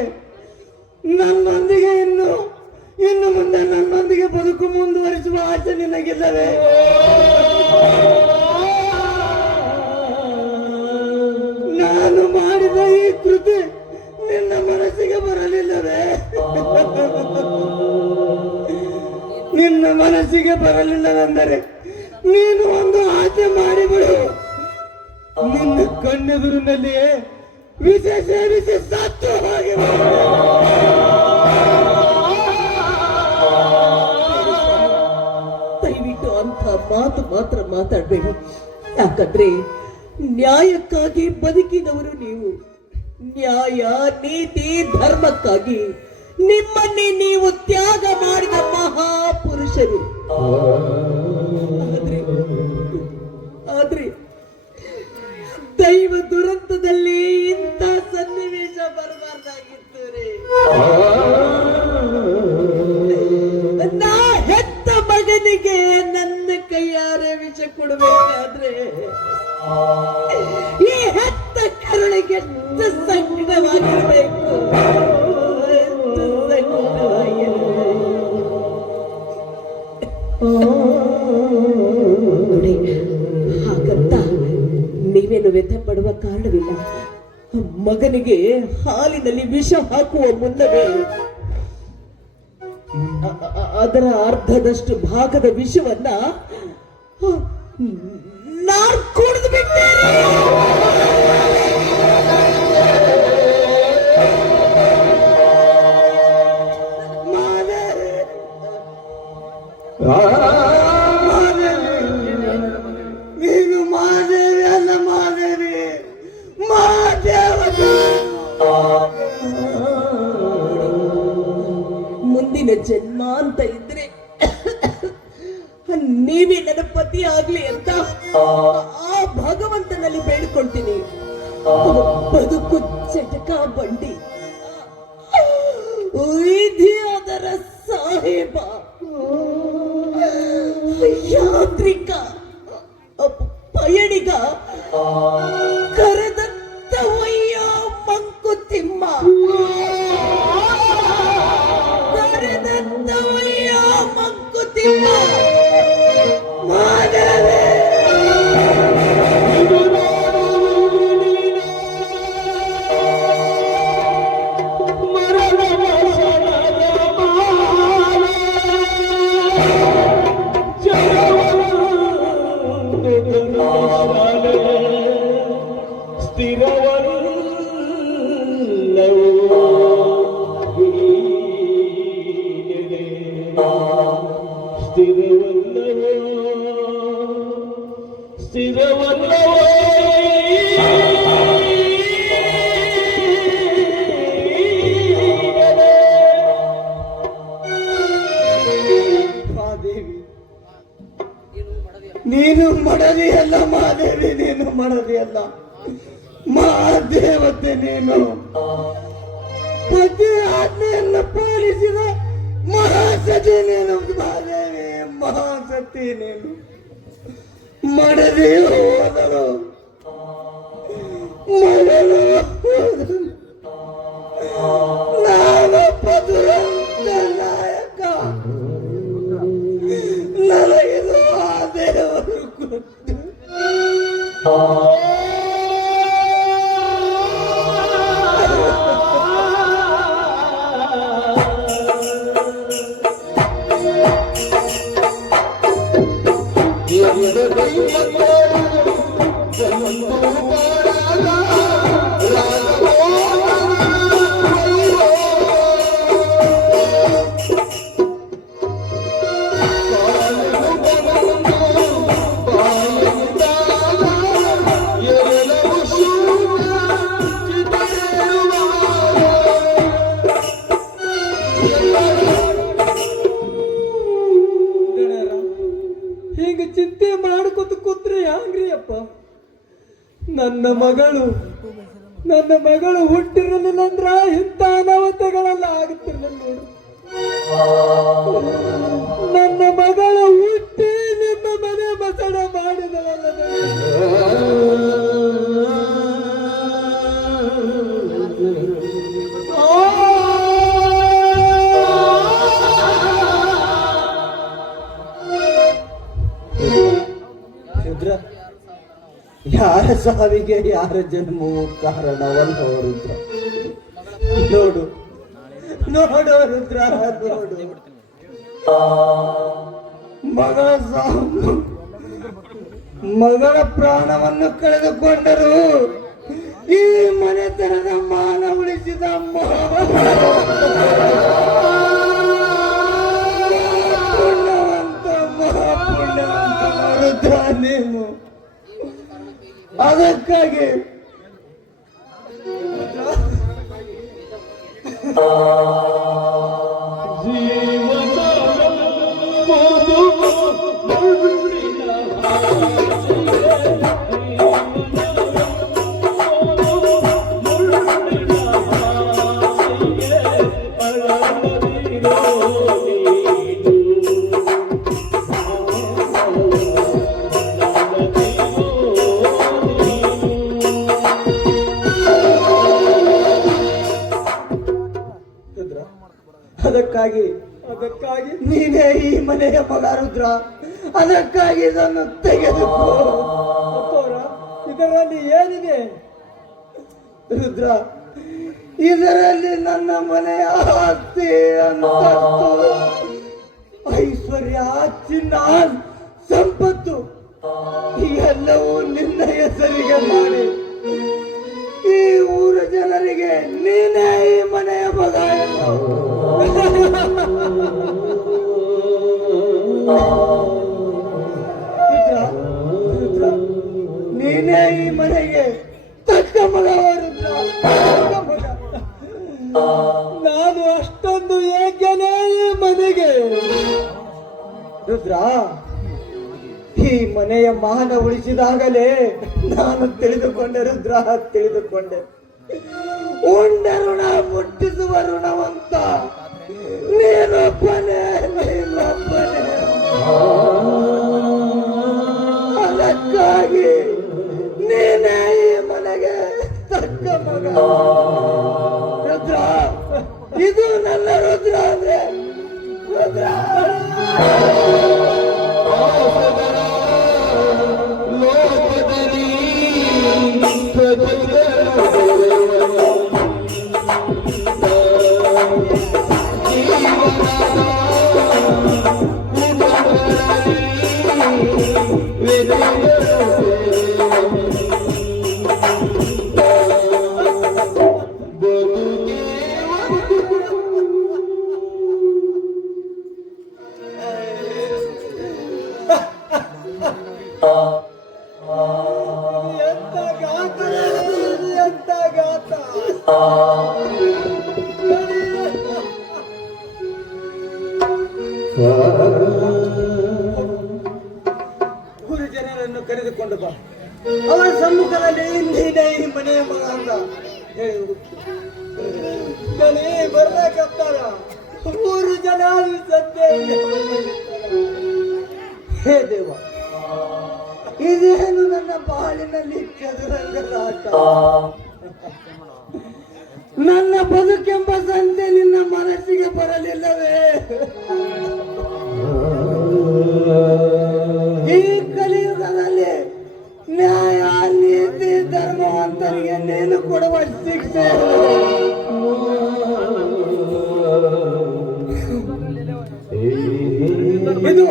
ನನ್ನೊಂದಿಗೆ ಇನ್ನು ಮುಂದೆ ನನ್ನೊಂದಿಗೆ ಬದುಕು ಮುಂದುವರಿಸುವ ಆಸೆ ನಿನಗಿಲ್ಲವೇ? ನಾನು ಮಾಡಿದ ಈ ಕೃತಿ ನಿನ್ನ ಮನಸ್ಸಿಗೆ ಬರಲಿಲ್ಲವೇ? ನಿನ್ನ ಮನಸ್ಸಿಗೆ ಬರಲಿಲ್ಲವೆಂದರೆ ನೀನು ಒಂದು ಆಸೆ ಮಾಡಿಬಿಡು. ನಿನ್ನ ಕಣ್ಣೆದುರಿನಲ್ಲಿಯೇ ವಿಷ ಸೇವಿಸಿ ಸತ್ತು ಹೋಗಿ ದಯವಿಟ್ಟು ಅಂತ ಮಾತು ಮಾತ್ರ ಮಾತಾಡಬೇಡಿ. ಯಾಕಂದ್ರೆ ನ್ಯಾಯಕ್ಕಾಗಿ ಬದುಕಿದವರು ನೀವು. ನ್ಯಾಯ, ನೀತಿ, ಧರ್ಮಕ್ಕಾಗಿ ನಿಮ್ಮನ್ನೇ ನೀವು ತ್ಯಾಗ ಮಾಡಿದ ಮಹಾಪುರುಷರು. ಆದ್ರೆ ದೈವ ದುರಂತದಲ್ಲಿ ಇಂಥ ಸನ್ನಿವೇಶ ಬರಬಾರ್ದಾಗಿತ್ತು ರೀ. ನಾ ಹೆತ್ತ ಮಗನಿಗೆ ನನ್ನ ಕೈಯಾರೆ ವಿಷ ಕೊಡಬೇಕಾದ್ರೆ ಈ ಹೆತ್ತ ಕರುಳಿಗೆ ಎಷ್ಟು ಸಂಕಟವಾಗಿರಬೇಕು, ಎಷ್ಟು ನೋಡಿ. ಹಾಗಂತ ನೀವೇನು ವ್ಯಥೆ ಪಡುವ ಕಾರಣವಿಲ್ಲ. ಮಗನಿಗೆ ಹಾಲಿನಲ್ಲಿ ವಿಷ ಹಾಕುವ ಮುನ್ನವೇ ಅದರ ಅರ್ಧದಷ್ಟು ಭಾಗದ ವಿಷವನ್ನ ನಾನು ಕುಡಿದು ಬಿಟ್ಟೇನೆ. ನೀನು ಮಾದೇವಿ ಅಲ್ಲ, ಮಾದೇವಿ, ಮುಂದಿನ ಜನ್ಮ ಅಂತ ಇದ್ರೆ ನೀವೇ ನನ್ನ ಪತಿ ಆಗ್ಲಿ ಅಂತ ಆ ಭಗವಂತನಲ್ಲಿ ಬೇಡ್ಕೊಳ್ತೀನಿ. ಬದುಕು ಚಟಕ ಬಂಡಿ, ಅದರ ಸಾಹೇಬ, ಯಾಂತ್ರಿಕ, ಪಯಣಿಗ, ಕರೆದತ್ತವಯ್ಯ ಮಂಕುತಿಮ್ಮ, ಕರೆದತ್ತವಯ್ಯ ಮಂಕುತಿಮ್ಮ. ಮಾದೇವಿ, ನೀನು ಮಡದಿಯಲ್ಲ ಮಾದೇವಿ, ನೀನು ಮಡದಿಯಲ್ಲ, ಮಹಾದೇವತೆ ನೀನು. ಪತಿ ಆಜ್ಞೆಯನ್ನು ಪಾಲಿಸಿದ ಮಹಾಸತಿ ನೀನು ಮಹಾದೇವಿ, ಮಹಾಸತಿ ನೀನು. ಮಡದಿ ಹೋದರು, ಮಗಳು ಹೋದರು, ನಾನೊಬ್ಬ ದುರಂತ ನಾಯಕ. ನನಗಿದು ಆ ದೇವರು ಕೊಟ್ಟು ಹಿಂಗ ಚಿಂತೆ ಮಾಡ್ಕೊತ ಕೂತ್ರೆ ಹ್ಯಾಂಗ್ರಿ ಅಪ್ಪ? ನನ್ನ ಮಗಳು ಹುಟ್ಟಿರಲಿಲ್ಲ ಅಂದ್ರ ಇಂಥ ಅನಾಹುತಗಳೆಲ್ಲ ಆಗುತ್ತಿರಲಿಲ್ಲ. ನನ್ನ ಮಗಳು ಹುಟ್ಟಿ ನಿಮ್ಮ ಮನೆ ಬಸಡ ಮಾಡಿದಳಲ್ಲ. ಯಾರ ಸಾವಿಗೆ ಯಾರ ಜನ್ಮವು ಕಾರಣವಲ್ಲ ರುದ್ರ. ನೋಡು ನೋಡು ರುದ್ರ, ನೋಡು ಮಗಳ ಪ್ರಾಣವನ್ನು ಕಳೆದುಕೊಂಡರು ಈ ಮನೆತನದ ಮಾನ ಉಳಿಸಿದ ಮಹಾಪುಣ್ಯವಂತ ರುದ್ರ ನೀವು. ಅದಕ್ಕಾಗಿ ಅದಕ್ಕಾಗಿ ನೀನೇ ಈ ಮನೆಯ ಮಗ ರುದ್ರ. ಅದಕ್ಕಾಗಿ ಇದನ್ನು ತೆಗೆದುಕೋ. ಇದರಲ್ಲಿ ಏನಿದೆ ರುದ್ರ? ಇದರಲ್ಲಿ ನನ್ನ ಮನೆಯ ಆಸ್ತಿ, ಅಂತಸ್ತು, ಐಶ್ವರ್ಯ, ಚಿನ್ನ, ಸಂಪತ್ತು ಎಲ್ಲವೂ ನಿನ್ನ ಹೆಸರಿಗೆ ಮಾಡಿ ಈ ಊರ ಜನರಿಗೆ ನೀನೇ ಈ ಮನೆಯ ಮಗ ರುದ್ರ, ನೀನೇ ಈ ಮನೆಗೆ ತಕ್ಕ ಮಗ ರುದ್ರ, ತಕ್ಕ ಮಗ. ನಾನು ಅಷ್ಟೊಂದು ಏಕೆನೇ ಈ ಮನೆಗೆ? ರುದ್ರ, ಈ ಮನೆಯ ಮಾನ ಉಳಿಸಿದಾಗಲೇ ನಾನು ತಿಳಿದುಕೊಂಡೆ ರುದ್ರ, ತಿಳಿದುಕೊಂಡೆ. ಉಂಡ ಋಣ ಮುಟ್ಟಿಸುವ ಋಣವಂತ ನೀನೊಬ್ಬನೇ, ನೀನೊಬ್ಬನೇ. ಅದಕ್ಕಾಗಿ ನೀನೇ ಈ ಮನೆಗೆ ತಕ್ಕ ಮಗ ರುದ್ರ. ಇದು ನನ್ನ ರುದ್ರ ಅಂದ್ರೆ ರುದ್ರ. ಎಂತ ಗಾತ ಎಂತ ಗಾತ ಗುರುಜನರನ್ನು ಕರೆದುಕೊಂಡು ಬಾ. ಅವರ ಸಮ್ಮುಖದಲ್ಲಿ ನೀನೇ ಈ ಮನೆಯ ಮಗ ಅಂತ ಹೇಳಿ ಬರ್ಬೇಕಂತಾರ. 3 ಜನ ಸದ್ಯ ಹೇ ದೇವ, ಇದೇನು ನನ್ನ ಬಾಳಿನಲ್ಲಿ ಚದುರಂಗಲಾಟ. ನನ್ನ ಬದುಕೆಂಬ ಸಂತೆ ನಿನ್ನ ಮನಸ್ಸಿಗೆ ಬರಲಿಲ್ಲವೇ? ಈ ಕಲಿಯುಗದಲ್ಲಿ ನ್ಯಾಯ ನೀತಿ ಧರ್ಮವಂತರಿಗೆ ನೀನು ಕೊಡುವ ಶಿಕ್ಷೆ ಇದು